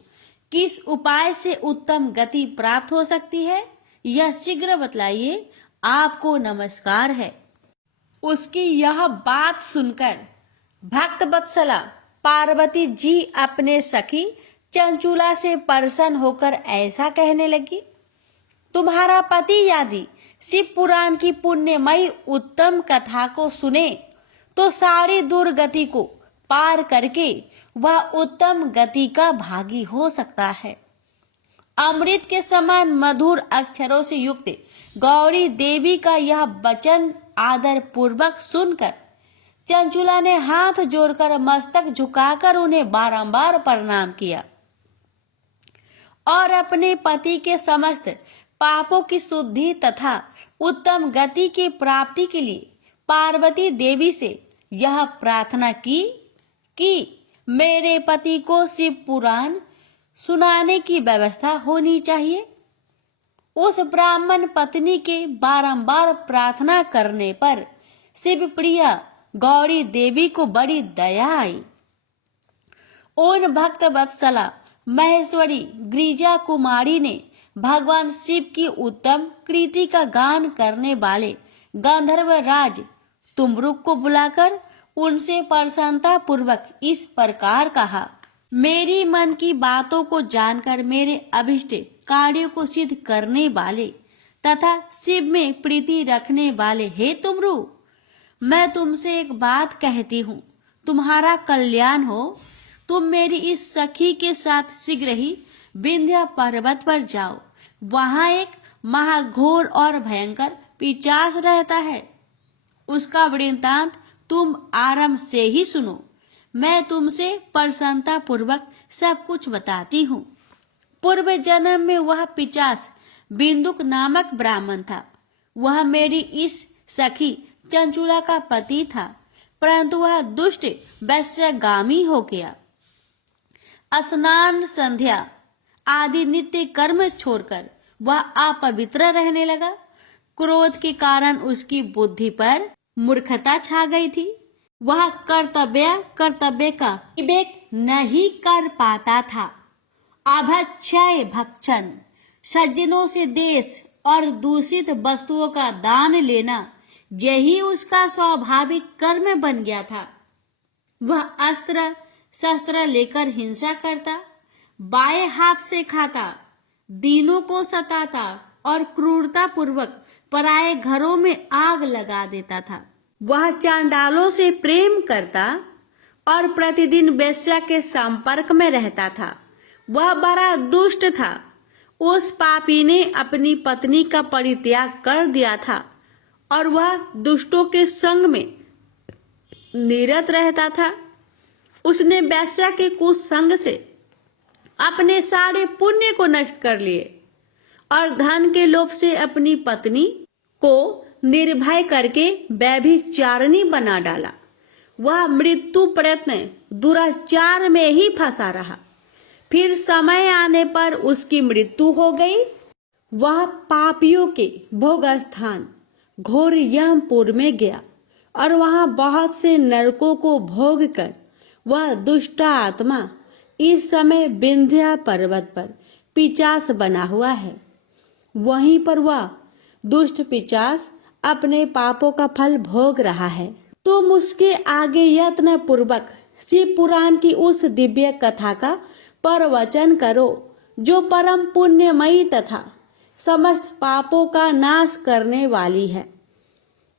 किस उपाय से उत्तम गति प्राप्त हो सकती है यह शीघ्र बतलाइए। आपको नमस्कार है। उसकी यह बात सुनकर भक्त बत्सला पार्वती जी अपने सखी चंचूला से प्रसन्न होकर ऐसा कहने लगी, तुम्हारा पति यदि शिव पुराण की पुण्यमयी उत्तम कथा को सुने तो सारी दुर्गति को पार करके वह उत्तम गति का भागी हो सकता है। अमृत के समान मधुर अक्षरों से युक्त गौरी देवी का यह वचन आदर पूर्वक सुनकर चंचूला ने हाथ जोड़कर मस्तक झुकाकर उन्हें बारंबार प्रणाम किया और अपने पति के समस्त पापों की शुद्धि तथा उत्तम गति की प्राप्ति के लिए पार्वती देवी से यह प्रार्थना की कि मेरे पति को शिव पुराण सुनाने की व्यवस्था होनी चाहिए। उस ब्राह्मण पत्नी के बारंबार प्रार्थना करने पर शिव प्रिया गौरी देवी को बड़ी दया आई। उन भक्त वत्सला महेश्वरी गिरिजा कुमारी ने भगवान शिव की उत्तम कृति का गान करने वाले गंधर्व राज तुमरुक को बुलाकर उनसे प्रसन्नता पूर्वक इस प्रकार कहा, मेरी मन की बातों को जानकर मेरे अभिष्ट कार्यों को सिद्ध करने वाले तथा शिव में प्रीति रखने वाले हे तुमरु, मैं तुमसे एक बात कहती हूँ, तुम्हारा कल्याण हो। तुम मेरी इस सखी के साथ शीघ्र ही विंध्य पर्वत पर जाओ। वहां एक महाघोर और भयंकर पिशाच रहता है। उसका वृत्तांत तुम आरंभ से ही सुनो। मैं तुमसे प्रसन्नता पूर्वक सब कुछ बताती हूँ। पूर्व जन्म में वह पिशाच बिंदुक नामक ब्राह्मण था। वह मेरी इस सखी चंचुला का पति था, परंतु वह दुष्ट वैश्यगामी हो गया। स्नान, संध्या आदि नित्य कर्म छोड़कर वह अपवित्र रहने लगा। क्रोध के कारण उसकी बुद्धि पर मूर्खता छा गई थी। वह कर्तव्य का विवेक नहीं कर पाता था। अभक्षय भक्षण, सज्जनों से देश और दूषित वस्तुओं का दान लेना, यही उसका स्वाभाविक कर्म बन गया था। वह अस्त्र शस्त्र लेकर हिंसा करता, बाएं हाथ से खाता, दीनों को सताता और क्रूरता पूर्वक पराये घरों में आग लगा देता था। वह चांडालों से प्रेम करता और प्रतिदिन वेश्या के संपर्क में रहता था। वह बड़ा दुष्ट था। उस पापी ने अपनी पत्नी का परित्याग कर दिया था और वह दुष्टों के संग में निरत रहता था। उसने वेश्या के कुसंग से अपने सारे पुण्य को नष्ट कर लिए और धन के लोभ से अपनी पत्नी को निर्भय करके व्यभिचारिणी बना डाला। वह मृत्यु प्रयत्न दुराचार में ही फंसा रहा। फिर समय आने पर उसकी मृत्यु हो गई। वह पापियों के भोग स्थान घोर यमपुर में गया और वहां बहुत से नरकों को भोग कर वह दुष्ट आत्मा इस समय विंध्या पर्वत पर पिशाच बना हुआ है। वहीं पर वह दुष्ट पिशाच अपने पापों का फल भोग रहा है। तुम उसके आगे यत्न पूर्वक शिव पुराण की उस दिव्य कथा का प्रवचन करो, जो परम पुण्यमयी तथा समस्त पापों का नाश करने वाली है।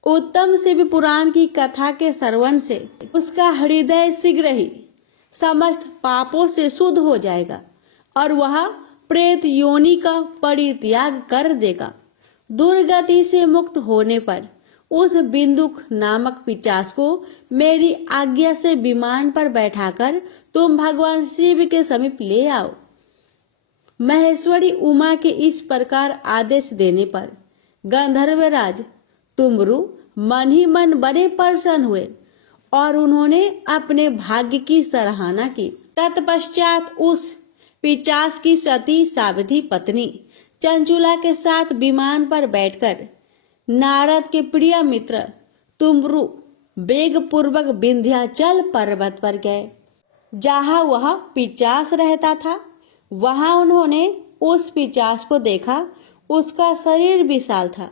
उत्तम शिव पुराण की कथा के श्रवण से उसका हृदय शीघ्र ही समस्त पापों से शुद्ध हो जाएगा और वह प्रेत योनि का परित्याग कर देगा। दुर्गति से मुक्त होने पर उस बिंदुक नामक पिशाच को मेरी आज्ञा से विमान पर बैठाकर तुम भगवान शिव के समीप ले आओ। महेश्वरी उमा के इस प्रकार आदेश देने पर गंधर्वराज तुमरु मन ही मन बड़े प्रसन्न हुए और उन्होंने अपने भाग्य की सराहना की। तत्पश्चात उस पिशाच की सती सावधी पत्नी चंचुला के साथ विमान पर बैठकर नारद के प्रिय मित्र तुमरु वेग पूर्वक विंध्याचल पर्वत पर गए, जहां वह पिशाच रहता था। वहां उन्होंने उस पिशाच को देखा। उसका शरीर विशाल था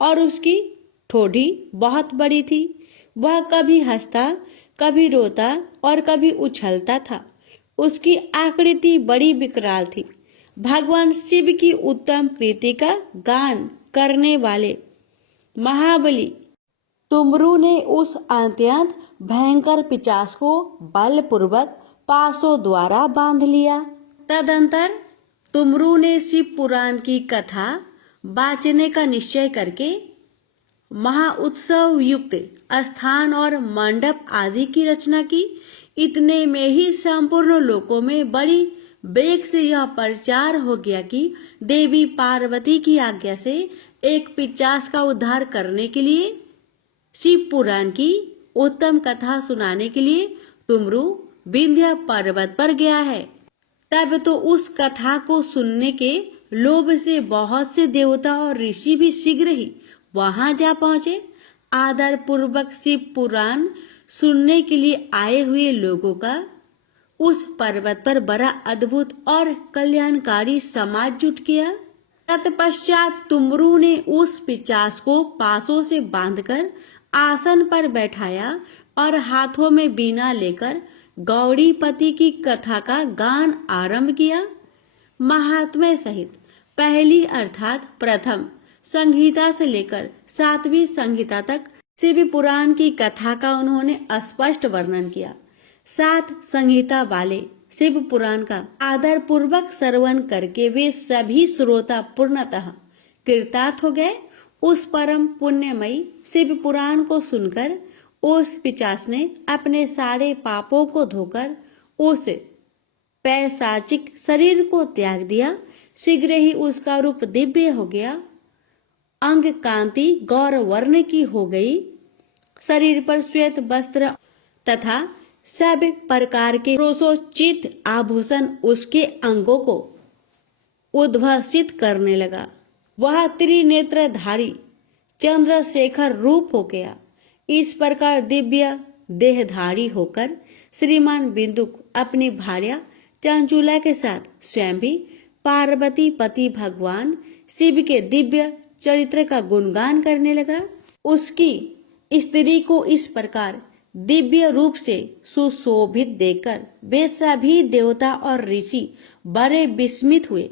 और उसकी ठोड़ी बहुत बड़ी थी। वह कभी हंसता, कभी रोता और कभी उछलता था। उसकी आकृति बड़ी विकराल थी। भगवान शिव की उत्तम प्रीति का गान करने वाले महाबली तुमरु ने उस अत्यंत भयंकर पिशाच को बलपूर्वक पासों द्वारा बांध लिया। तदंतर तुमरु ने शिव पुराण की कथा बांचने का निश्चय करके महाउत्सव युक्त स्थान और मंडप आदि की रचना की। इतने में ही संपूर्ण लोकों में बड़ी वेग से यह प्रचार हो गया कि देवी पार्वती की आज्ञा से एक पिशाच का उद्धार करने के लिए शिव पुराण की उत्तम कथा सुनाने के लिए तुमरु विंध्य पर्वत पर गया है। तब तो उस कथा को सुनने के लोभ से बहुत से देवता और ऋषि भी शीघ्र ही वहां जा पहुंचे। आदर पूर्वक शिव पुराण सुनने के लिए आए हुए लोगों का उस पर्वत पर बड़ा अद्भुत और कल्याणकारी समाज जुट गया। तत्पश्चात तुमरु ने उस पिशाच को पासों से बांधकर आसन पर बैठाया और हाथों में बीना लेकर गौड़ीपति की कथा का गान आरंभ किया। महात्म्य सहित पहली अर्थात प्रथम संहिता से लेकर 7वीं संहिता तक शिव पुराण की कथा का उन्होंने स्पष्ट वर्णन किया। 7 संहिता वाले शिव पुराण का आदर पूर्वक श्रवण करके वे सभी श्रोता पूर्णतः कृतार्थ हो गए। उस परम पुण्यमयी शिव पुराण को सुनकर उस पिशाच ने अपने सारे पापों को धोकर उस पैशाचिक शरीर को त्याग दिया। शीघ्र ही उसका रूप दिव्य हो गया। अंग कांति गौर वर्ण की हो गई। शरीर पर श्वेत वस्त्र तथा सब प्रकार के रोषोचित आभूषण उसके अंगों को उद्भासित करने लगा। वह त्रिनेत्रधारी चंद्रशेखर रूप हो गया। इस प्रकार दिव्य देहधारी होकर श्रीमान बिंदुक अपनी भार्या चंचुला के साथ स्वयं भी पार्वती पति भगवान शिव के दिव्य चरित्र का गुणगान करने लगा। उसकी स्त्री को इस प्रकार दिव्य रूप से सुशोभित देखकर वे सभी देवता और ऋषि बड़े विस्मित हुए।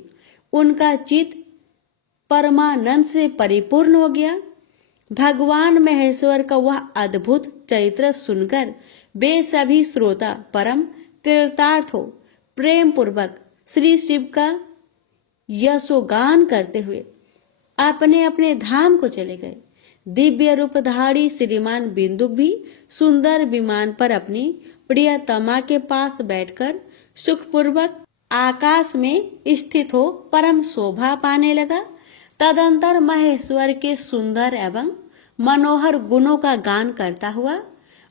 उनका चित्त परमानंद से परिपूर्ण हो गया। भगवान महेश्वर का वह अद्भुत चरित्र सुनकर वे सभी श्रोता परम कृतार्थ हो प्रेम पूर्वक श्री शिव का यशोगान करते हुए अपने अपने धाम को चले गए। दिव्य रूपधारी श्रीमान बिंदुक भी सुंदर विमान पर अपनी प्रियतमा के पास बैठकर सुखपूर्वक आकाश में स्थित हो परम शोभा पाने लगा। तदंतर महेश्वर के सुंदर एवं मनोहर गुणों का गान करता हुआ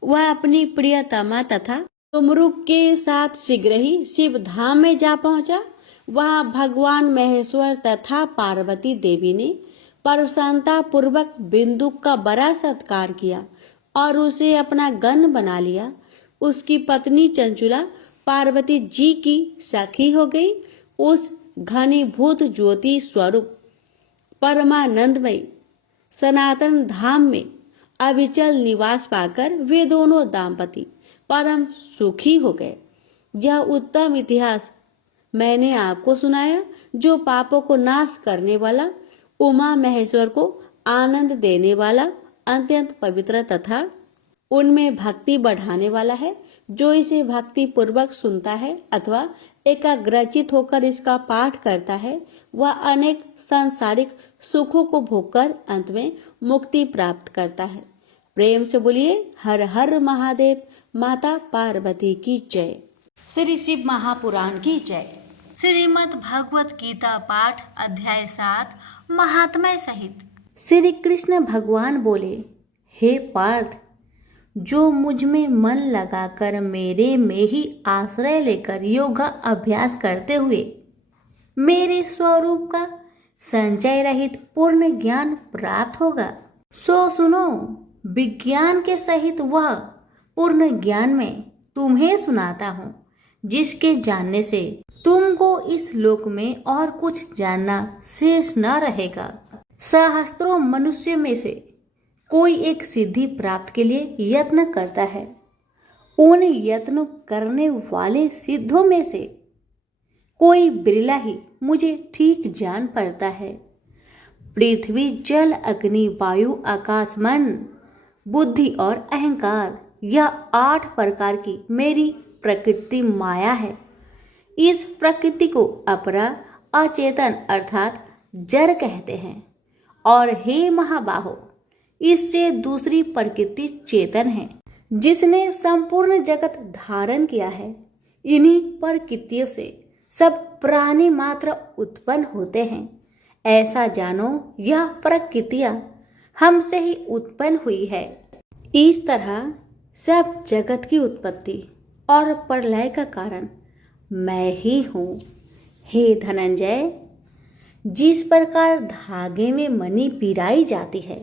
वह अपनी प्रियतमा तथा तुमरुक के साथ शीघ्र ही शिव धाम में जा पहुंचा। वहां भगवान महेश्वर तथा पार्वती देवी ने प्रसन्नता पूर्वक बिंदुक का बड़ा सत्कार किया और उसे अपना गण बना लिया। उसकी पत्नी चंचुला पार्वती जी की सखी हो गई। उस घनीभूत ज्योति स्वरूप परमानंदमय सनातन धाम में अविचल निवास पाकर वे दोनों दाम्पति परम सुखी हो गए। यह उत्तम इतिहास मैंने आपको सुनाया, जो पापों को नाश करने वाला, उमा महेश्वर को आनंद देने वाला, अत्यंत पवित्र तथा उनमें भक्ति बढ़ाने वाला है। जो इसे भक्ति पूर्वक सुनता है अथवा एकाग्रचित होकर इसका पाठ करता है, वह अनेक सांसारिक सुखों को भोगकर अंत में मुक्ति प्राप्त करता है। प्रेम से बोलिए हर हर महादेव। माता पार्वती की जय। श्री शिव महापुराण की जय। श्रीमद् भगवत गीता पाठ अध्याय 7 महात्म्य सहित। श्री कृष्ण भगवान बोले, हे पार्थ, जो मुझ में मन लगाकर मेरे में ही आश्रय लेकर योगा अभ्यास करते हुए मेरे स्वरूप का संचय रहित पूर्ण ज्ञान प्राप्त होगा, सो सुनो, विज्ञान के सहित वह पूर्ण ज्ञान में तुम्हें सुनाता हूँ, जिसके जानने से तुमको इस लोक में और कुछ जानना शेष न रहेगा। सहस्त्रों मनुष्य में से कोई एक सिद्धि प्राप्त के लिए यत्न करता है। उन यत्न करने वाले सिद्धों में से कोई बिरला ही मुझे ठीक जान पड़ता है। पृथ्वी, जल, अग्नि, वायु, आकाश, मन, बुद्धि और अहंकार, यह 8 प्रकार की मेरी प्रकृति माया है। इस प्रकृति को अपरा अचेतन अर्थात जड़ कहते हैं। और हे महाबाहो, इससे दूसरी प्रकृति चेतन है, जिसने संपूर्ण जगत धारण किया है। इन्हीं प्रकृतियों से सब प्राणी मात्र उत्पन्न होते हैं। ऐसा जानो, यह प्रकृतियां हमसे ही उत्पन्न हुई है। इस तरह सब जगत की उत्पत्ति और प्रलय का कारण मैं ही हूँ। हे धनंजय, जिस प्रकार धागे में मणि पिराई जाती है,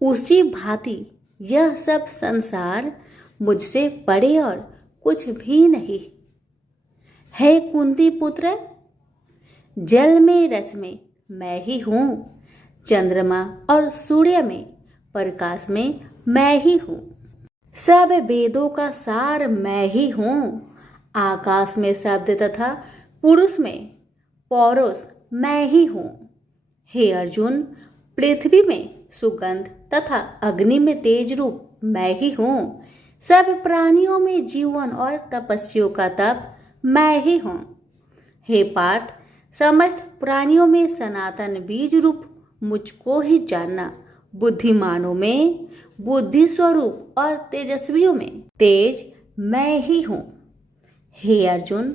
उसी भांति यह सब संसार मुझसे बड़े और कुछ भी नहीं। हे कुंती पुत्र, जल में रस में मैं ही हूँ। चंद्रमा और सूर्य में प्रकाश में मैं ही हूँ। सब वेदों का सार मैं ही हूँ। आकाश में शब्द तथा पुरुष में पौरुष मैं ही हूँ। हे अर्जुन, पृथ्वी में सुगंध तथा अग्नि में तेज रूप मैं ही हूँ। सब प्राणियों में जीवन और तपस्वियों का तप मैं ही हूँ। हे पार्थ, समस्त प्राणियों में सनातन बीज रूप मुझको ही जानना। बुद्धिमानों में बुद्धि स्वरूप और तेजस्वियों में तेज मैं ही हूँ। हे अर्जुन,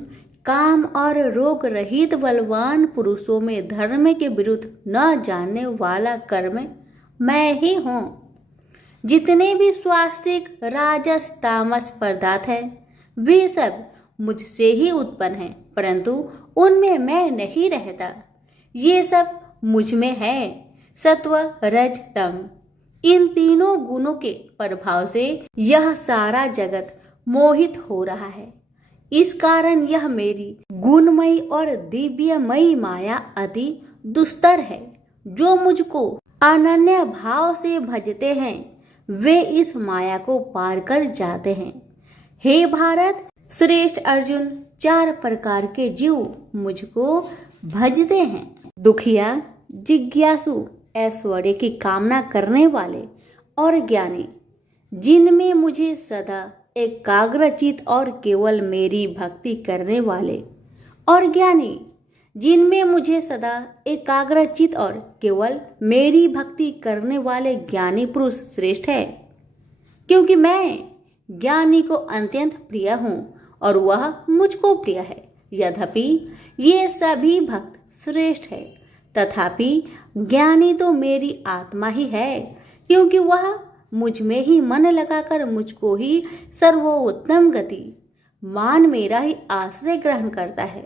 काम और रोग रहित बलवान पुरुषों में धर्म के विरुद्ध न जानने वाला कर्म मैं ही हूँ। जितने भी स्वास्तिक राजस तामस पदार्थ है वे सब मुझसे ही उत्पन्न हैं, परंतु उनमें मैं नहीं रहता। ये सब मुझ में है। सत्व रज तम इन तीनों गुणों के प्रभाव से यह सारा जगत मोहित हो रहा है। इस कारण यह मेरी गुणमयी और दिव्यमयी माया अति दुस्तर है। जो मुझको अनन्य भाव से भजते हैं वे इस माया को पार कर जाते हैं। हे भारत श्रेष्ठ अर्जुन, 4 प्रकार के जीव मुझको भजते हैं। दुखिया, जिज्ञासु, ऐश्वर्य की कामना करने वाले और ज्ञानी, जिनमें मुझे सदा एकाग्रचित और केवल मेरी भक्ति करने वाले, और ज्ञानी जिनमें मुझे सदा एकाग्रचित और केवल मेरी भक्ति करने वाले ज्ञानी पुरुष श्रेष्ठ है, क्योंकि मैं ज्ञानी को अत्यंत प्रिय हूँ और वह मुझको प्रिय है। यद्यपि ये सभी भक्त श्रेष्ठ है, तथापि ज्ञानी तो मेरी आत्मा ही है, क्योंकि वह मुझ में ही मन लगाकर मुझको ही सर्वोत्तम गति मान मेरा ही आश्रय ग्रहण करता है।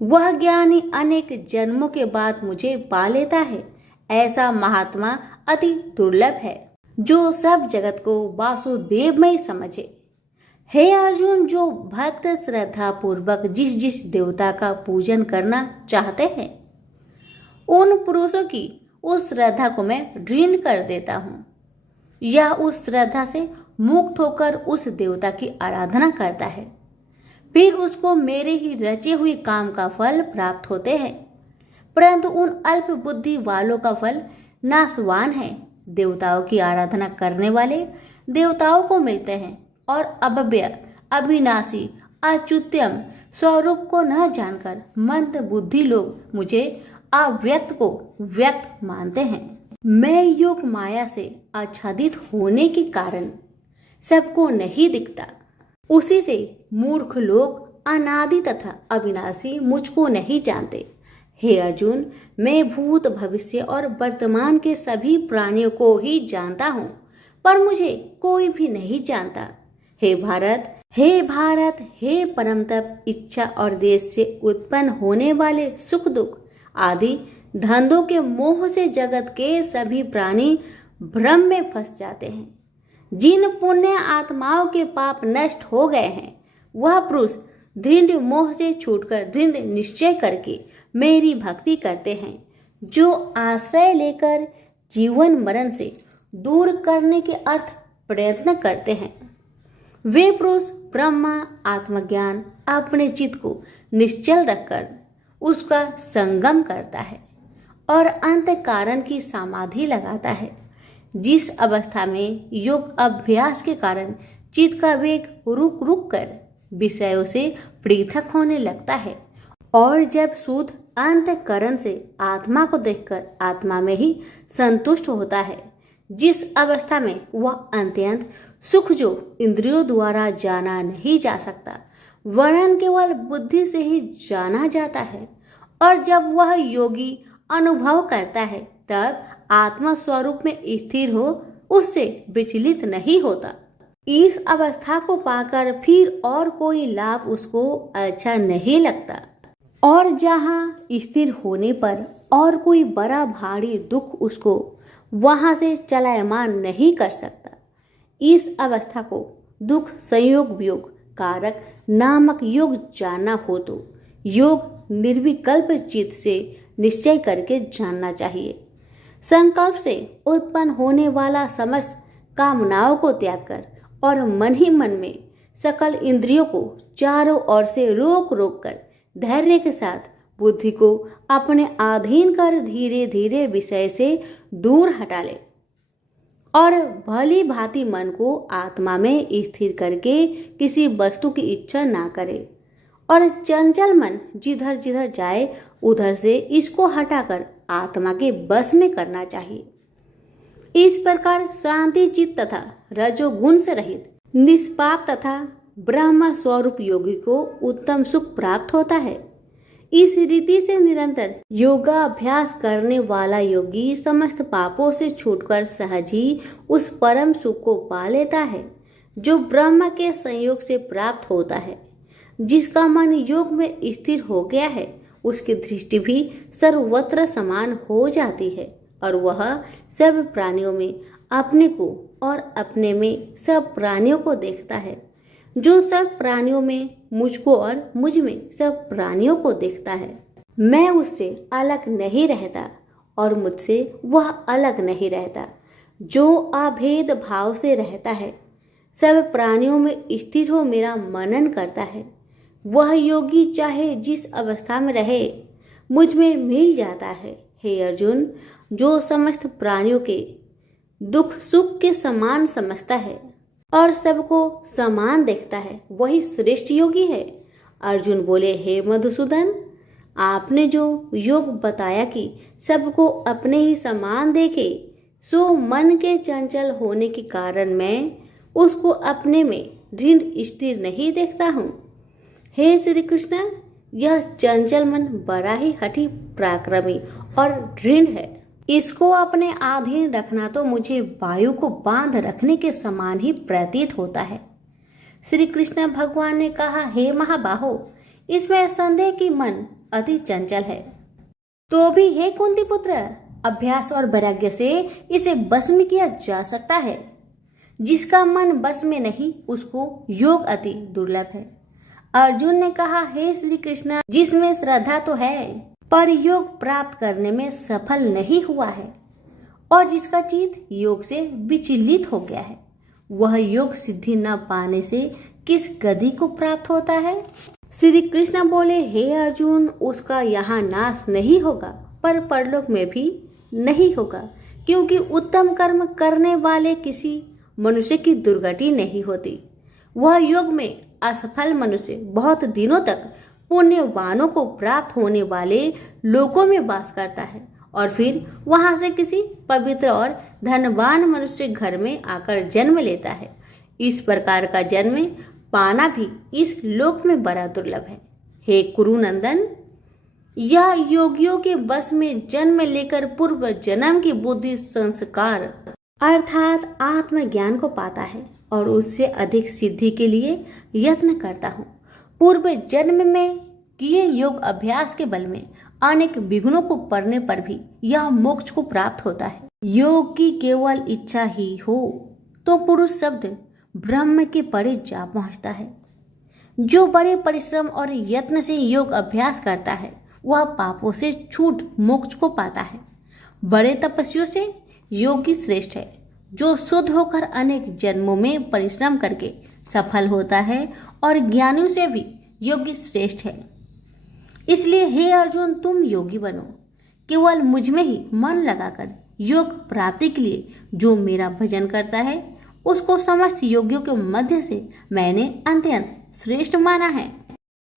वह ज्ञानी अनेक जन्मों के बाद मुझे पा लेता है। ऐसा महात्मा अति दुर्लभ है जो सब जगत को वासुदेवमय समझे। हे अर्जुन, जो भक्त श्रद्धा पूर्वक जिस जिस देवता का पूजन करना चाहते हैं उन पुरुषों की उस श्रद्धा को मैं ऋण कर देता हूँ। यह उस श्रद्धा से मुक्त होकर उस देवता की आराधना करता है, फिर उसको मेरे ही रचे हुए काम का फल प्राप्त होते हैं। परंतु उन अल्प बुद्धि वालों का फल नाशवान है। देवताओं की आराधना करने वाले देवताओं को मिलते हैं और अव्यय, अविनाशी, अच्युत्यम स्वरूप को न जानकर मंद बुद्धि लोग मुझे अव्यक्त को व्यक्त मानते हैं। मैं योग माया से आच्छादित होने के कारण सबको नहीं दिखता। उसी से मूर्ख लोग अनादि तथा अविनाशी मुझको नहीं जानते। हे अर्जुन, मैं भूत भविष्य और वर्तमान के सभी प्राणियों को ही जानता हूँ, पर मुझे कोई भी नहीं जानता। हे भारत, हे परम तप, इच्छा और देश से उत्पन्न होने वाले सुख दुख आदि धंधों के मोह से जगत के सभी प्राणी भ्रम में फंस जाते हैं। जिन पुण्य आत्माओं के पाप नष्ट हो गए हैं वह पुरुष दृढ़ मोह से छूटकर दृढ़ निश्चय करके मेरी भक्ति करते हैं, जो आश्रय लेकर जीवन मरण से दूर करने के अर्थ प्रयत्न करते हैं। वे पुरुष ब्रह्मा आत्मज्ञान अपने चित्त को निश्चल रखकर उसका संगम करता है और अंत कारण की समाधि लगाता है। जिस अवस्था में योग अभ्यास के कारण चित्त का वेग रुक रुक कर विषयों से पृथक होने लगता है और जब शुद्ध अंतःकरण से आत्मा को देखकर आत्मा में ही संतुष्ट होता है, जिस अवस्था में वह अत्यंत सुख जो इंद्रियों द्वारा जाना नहीं जा सकता वरन केवल बुद्धि से ही जाना जाता है, और जब वह योगी अनुभव करता है तब आत्मा स्वरूप में स्थिर हो उससे विचलित नहीं होता। इस अवस्था को पाकर फिर और कोई लाभ उसको अच्छा नहीं लगता, और जहाँ स्थिर होने पर और कोई बड़ा भारी दुख उसको वहां से चलायमान नहीं कर सकता। इस अवस्था को दुख संयोग वियोग कारक नामक योग जानना हो तो योग निर्विकल्प चित्त से निश्चय करके जानना चाहिए। संकल्प से उत्पन्न होने वाला समस्त कामनाओं को त्याग कर और मन ही मन में सकल इंद्रियों को चारों ओर से रोक रोक कर धैर्य के साथ बुद्धि को अपने अधीन कर धीरे धीरे विषय से दूर हटा ले और भली भांति मन को आत्मा में स्थिर करके किसी वस्तु की इच्छा ना करे और चंचल मन जिधर जिधर जाए उधर से इसको हटाकर आत्मा के बस में करना चाहिए। इस प्रकार शांति चित्त तथा रजोगुण से रहित निष्पाप तथा ब्रह्म स्वरूप योगी को उत्तम सुख प्राप्त होता है। इस रीति से निरंतर योगाभ्यास करने वाला योगी समस्त पापों से छूटकर सहज ही उस परम सुख को पा लेता है जो ब्रह्म के संयोग से प्राप्त होता है। जिसका मन योग में स्थिर हो गया है उसकी दृष्टि भी सर्वत्र समान हो जाती है और वह सब प्राणियों में अपने को और अपने में सब प्राणियों को देखता है। जो सब प्राणियों में मुझको और मुझ में सब प्राणियों को देखता है। मैं उससे अलग नहीं रहता और मुझसे वह अलग नहीं रहता। जो अभेद भाव से रहता है, सब प्राणियों में स्थिर हो मेरा मनन करता है, वह योगी चाहे जिस अवस्था में रहे मुझ में मिल जाता है। हे अर्जुन, जो समस्त प्राणियों के दुख सुख के समान समझता है और सबको समान देखता है वही श्रेष्ठ योगी है। अर्जुन बोले, हे मधुसूदन, आपने जो योग बताया कि सबको अपने ही समान देखे, सो मन के चंचल होने के कारण मैं उसको अपने में दृढ़ स्थिर नहीं देखता हूँ। हे श्री कृष्ण, यह चंचल मन बड़ा ही हठी पराक्रमी और दृढ़ है। इसको अपने अधीन रखना तो मुझे वायु को बांध रखने के समान ही प्रतीत होता है। श्री कृष्ण भगवान ने कहा, हे महाबाहो, इसमें संदेह कि मन अति चंचल है, तो भी हे कुंती पुत्र, अभ्यास और वैराग्य से इसे बस में किया जा सकता है। जिसका मन बस में नहीं उसको योग अति दुर्लभ है। अर्जुन ने कहा, हे श्री कृष्ण, जिसमें श्रद्धा तो है पर योग प्राप्त करने में सफल नहीं हुआ है और जिसका चित्त योग से विचलित हो गया है, वह योग सिद्धि न पाने से किस गति को प्राप्त होता है। श्री कृष्ण बोले, हे अर्जुन, उसका यहाँ नाश नहीं होगा पर परलोक में भी नहीं होगा, क्योंकि उत्तम कर्म करने वाले किसी मनुष्य की दुर्गति नहीं होती। वह योग में असफल मनुष्य बहुत दिनों तक पुण्यवानों को प्राप्त होने वाले लोकों में वास करता है और फिर वहां से किसी पवित्र और धनवान मनुष्य घर में आकर जन्म लेता है। इस प्रकार का जन्म पाना भी इस लोक में बड़ा दुर्लभ है। हे कुरुनंदन, यह योगियों के बस में जन्म लेकर पूर्व जन्म की बुद्धि संस्कार अर्थात आत्मज्ञान को पाता है और उससे अधिक सिद्धि के लिए यत्न करता हूँ। पूर्व जन्म में किए योग अभ्यास के बल में अनेक विघ्नों को पड़ने पर भी यह मोक्ष को प्राप्त होता है। योग की केवल इच्छा ही हो तो पुरुष शब्द ब्रह्म के परे जा पहुंचता है। जो बड़े परिश्रम और यत्न से योग अभ्यास करता है वह पापों से छूट मोक्ष को पाता है। बड़े तपस्वियों से योगी श्रेष्ठ है। जो शुद्ध होकर अनेक जन्मों में परिश्रम करके सफल होता है और ज्ञानियों से भी योगी श्रेष्ठ है। इसलिए हे अर्जुन, तुम योगी बनो। केवल मुझ में ही मन लगाकर योग प्राप्ति के लिए जो मेरा भजन करता है उसको समस्त योगियों के मध्य से मैंने अत्यंत श्रेष्ठ माना है।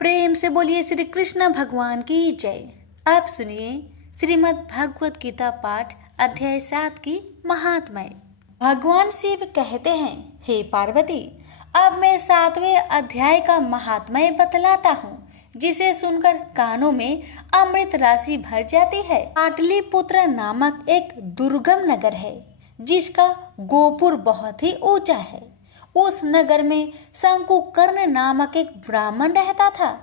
प्रेम से बोलिए श्री कृष्ण भगवान की जय। अब सुनिए श्रीमद् भगवत गीता पाठ अध्याय 7 की महात्म्य। भगवान शिव कहते हैं, हे पार्वती, अब मैं 7वें अध्याय का महात्म्य बतलाता हूँ, जिसे सुनकर कानों में अमृत राशि भर जाती है। पाटलिपुत्र नामक एक दुर्गम नगर है जिसका गोपुर बहुत ही ऊंचा है। उस नगर में शंकुकर्ण नामक एक ब्राह्मण रहता था।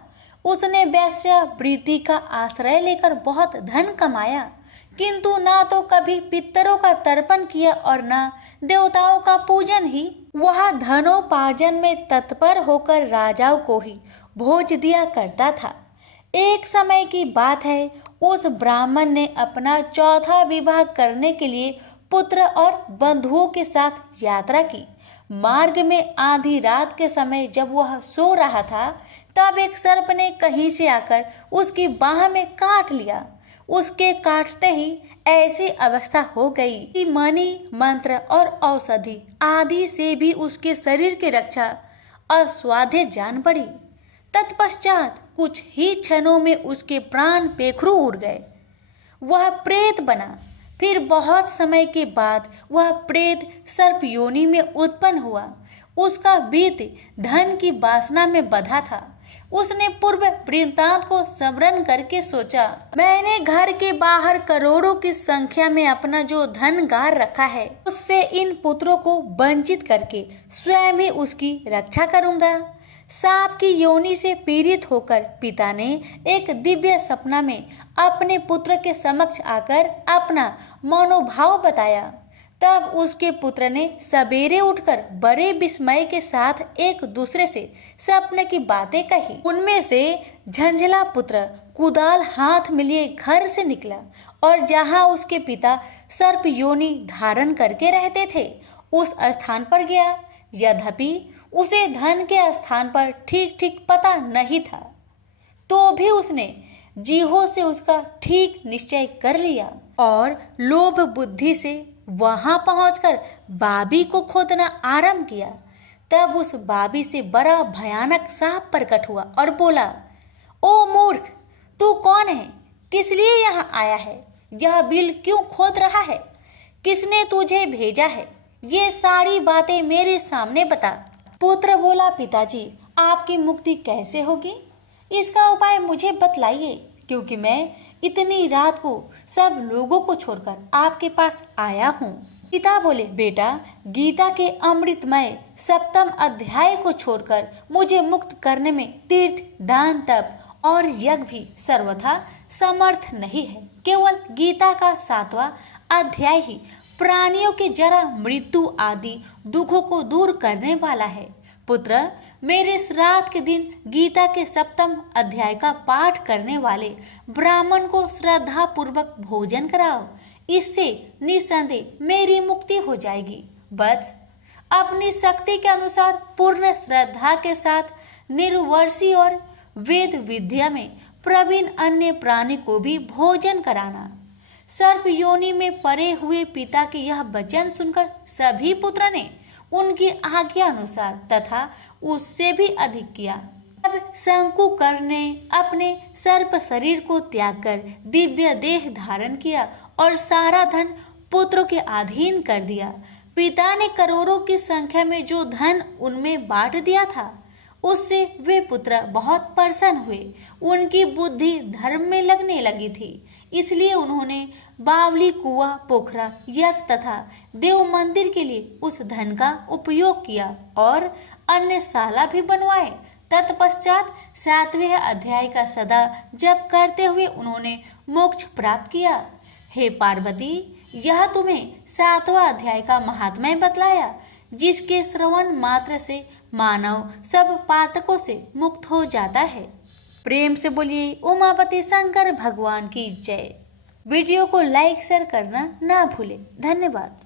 उसने वैश्यावृत्ति का आश्रय लेकर बहुत धन कमाया, किंतु ना तो कभी पितरों का तर्पण किया और न देवताओं का पूजन ही। वह धनोपार्जन में तत्पर होकर राजाओं को ही भोज दिया करता था। एक समय की बात है, उस ब्राह्मण ने अपना चौथा विवाह करने के लिए पुत्र और बंधुओं के साथ यात्रा की। मार्ग में आधी रात के समय जब वह सो रहा था, तब एक सर्प ने कहीं से आकर उसकी बाह में काट लिया। उसके काटते ही ऐसी अवस्था हो गई कि मणि, मंत्र और औषधि आदि से भी उसके शरीर की रक्षा असाध्य जान पड़ी। तत्पश्चात कुछ ही क्षणों में उसके प्राण पेखरू उड़ गए। वह प्रेत बना। फिर बहुत समय के बाद वह प्रेत सर्प योनि में उत्पन्न हुआ। उसका बीत धन की वासना में बंधा था। उसने पूर्व वृत्तांत को स्मरण करके सोचा, मैंने घर के बाहर करोड़ों की संख्या में अपना जो धन गार रखा है, उससे इन पुत्रों को वंचित करके स्वयं ही उसकी रक्षा करूंगा। सांप की योनि से पीड़ित होकर पिता ने एक दिव्य सपना में अपने पुत्र के समक्ष आकर अपना मनोभाव बताया। तब उसके पुत्र ने सवेरे उठकर बड़े विस्मय के साथ एक दूसरे से सपने की बातें कही। उनमें से झंझला पुत्र कुदाल हाथ में लिए घर से निकला और जहां उसके पिता सर्प योनि धारण करके रहते थे उस स्थान पर गया। यद्यपि उसे धन के स्थान पर ठीक ठीक पता नहीं था, तो भी उसने जीहो से उसका ठीक निश्चय कर लिया और लोभ बुद्धि से वहां पहुंचकर बाबी को खोदना आरंभ किया। तब उस बाबी से बड़ा भयानक सांप प्रकट हुआ और बोला, ओ मूर्ख, तू कौन है? किस लिए यहाँ आया है? यह बिल क्यों खोद रहा है? किसने तुझे भेजा है? ये सारी बातें मेरे सामने बता। पुत्र बोला, पिताजी, आपकी मुक्ति कैसे होगी? इसका उपाय मुझे बतलाइए, क्योंकि मैं इतनी रात को सब लोगों को छोड़कर आपके पास आया हूँ। पिता बोले, बेटा, गीता के अमृतमय 7वें अध्याय को छोड़कर मुझे मुक्त करने में तीर्थ, दान, तप और यज्ञ भी सर्वथा समर्थ नहीं है। केवल गीता का 7वां अध्याय ही प्राणियों के जरा मृत्यु आदि दुखों को दूर करने वाला है। पुत्र, मेरे श्राद्ध के दिन गीता के 7वें अध्याय का पाठ करने वाले ब्राह्मण को श्रद्धा पूर्वक भोजन कराओ। इससे निसंदेह मेरी मुक्ति हो जाएगी। बस अपनी शक्ति के अनुसार पूर्ण श्रद्धा के साथ निर्वर्षी और वेद विद्या में प्रवीण अन्य प्राणी को भी भोजन कराना। सर्प योनि में पड़े हुए पिता के यह वचन सुनकर सभी पुत्र ने उनकी आज्ञा अनुसार तथा उससे भी अधिक किया। अब शंकुकर ने अपने सर्प शरीर को त्याग कर दिव्य देह धारण किया और सारा धन पुत्रों के अधीन कर दिया। पिता ने करोड़ों की संख्या में जो धन उनमें बांट दिया था, उससे वे पुत्र बहुत प्रसन्न हुए। उनकी बुद्धि धर्म में लगने लगी थी, इसलिए उन्होंने बावली, कुआं, पोखरा, यज्ञ तथा देव मंदिर के लिए उस धन का उपयोग किया और अन्य शाला भी बनवाए। तत्पश्चात 7वें अध्याय का सदा जप करते हुए उन्होंने मोक्ष प्राप्त किया। हे पार्वती, यह तुम्हें 7वां अध्याय का महात्म्य बतलाया, जिसके श्रवण मात्र से मानव सब पातकों से मुक्त हो जाता है। प्रेम से बोलिए उमापति शंकर भगवान की जय। वीडियो को लाइक शेयर करना ना भूले। धन्यवाद।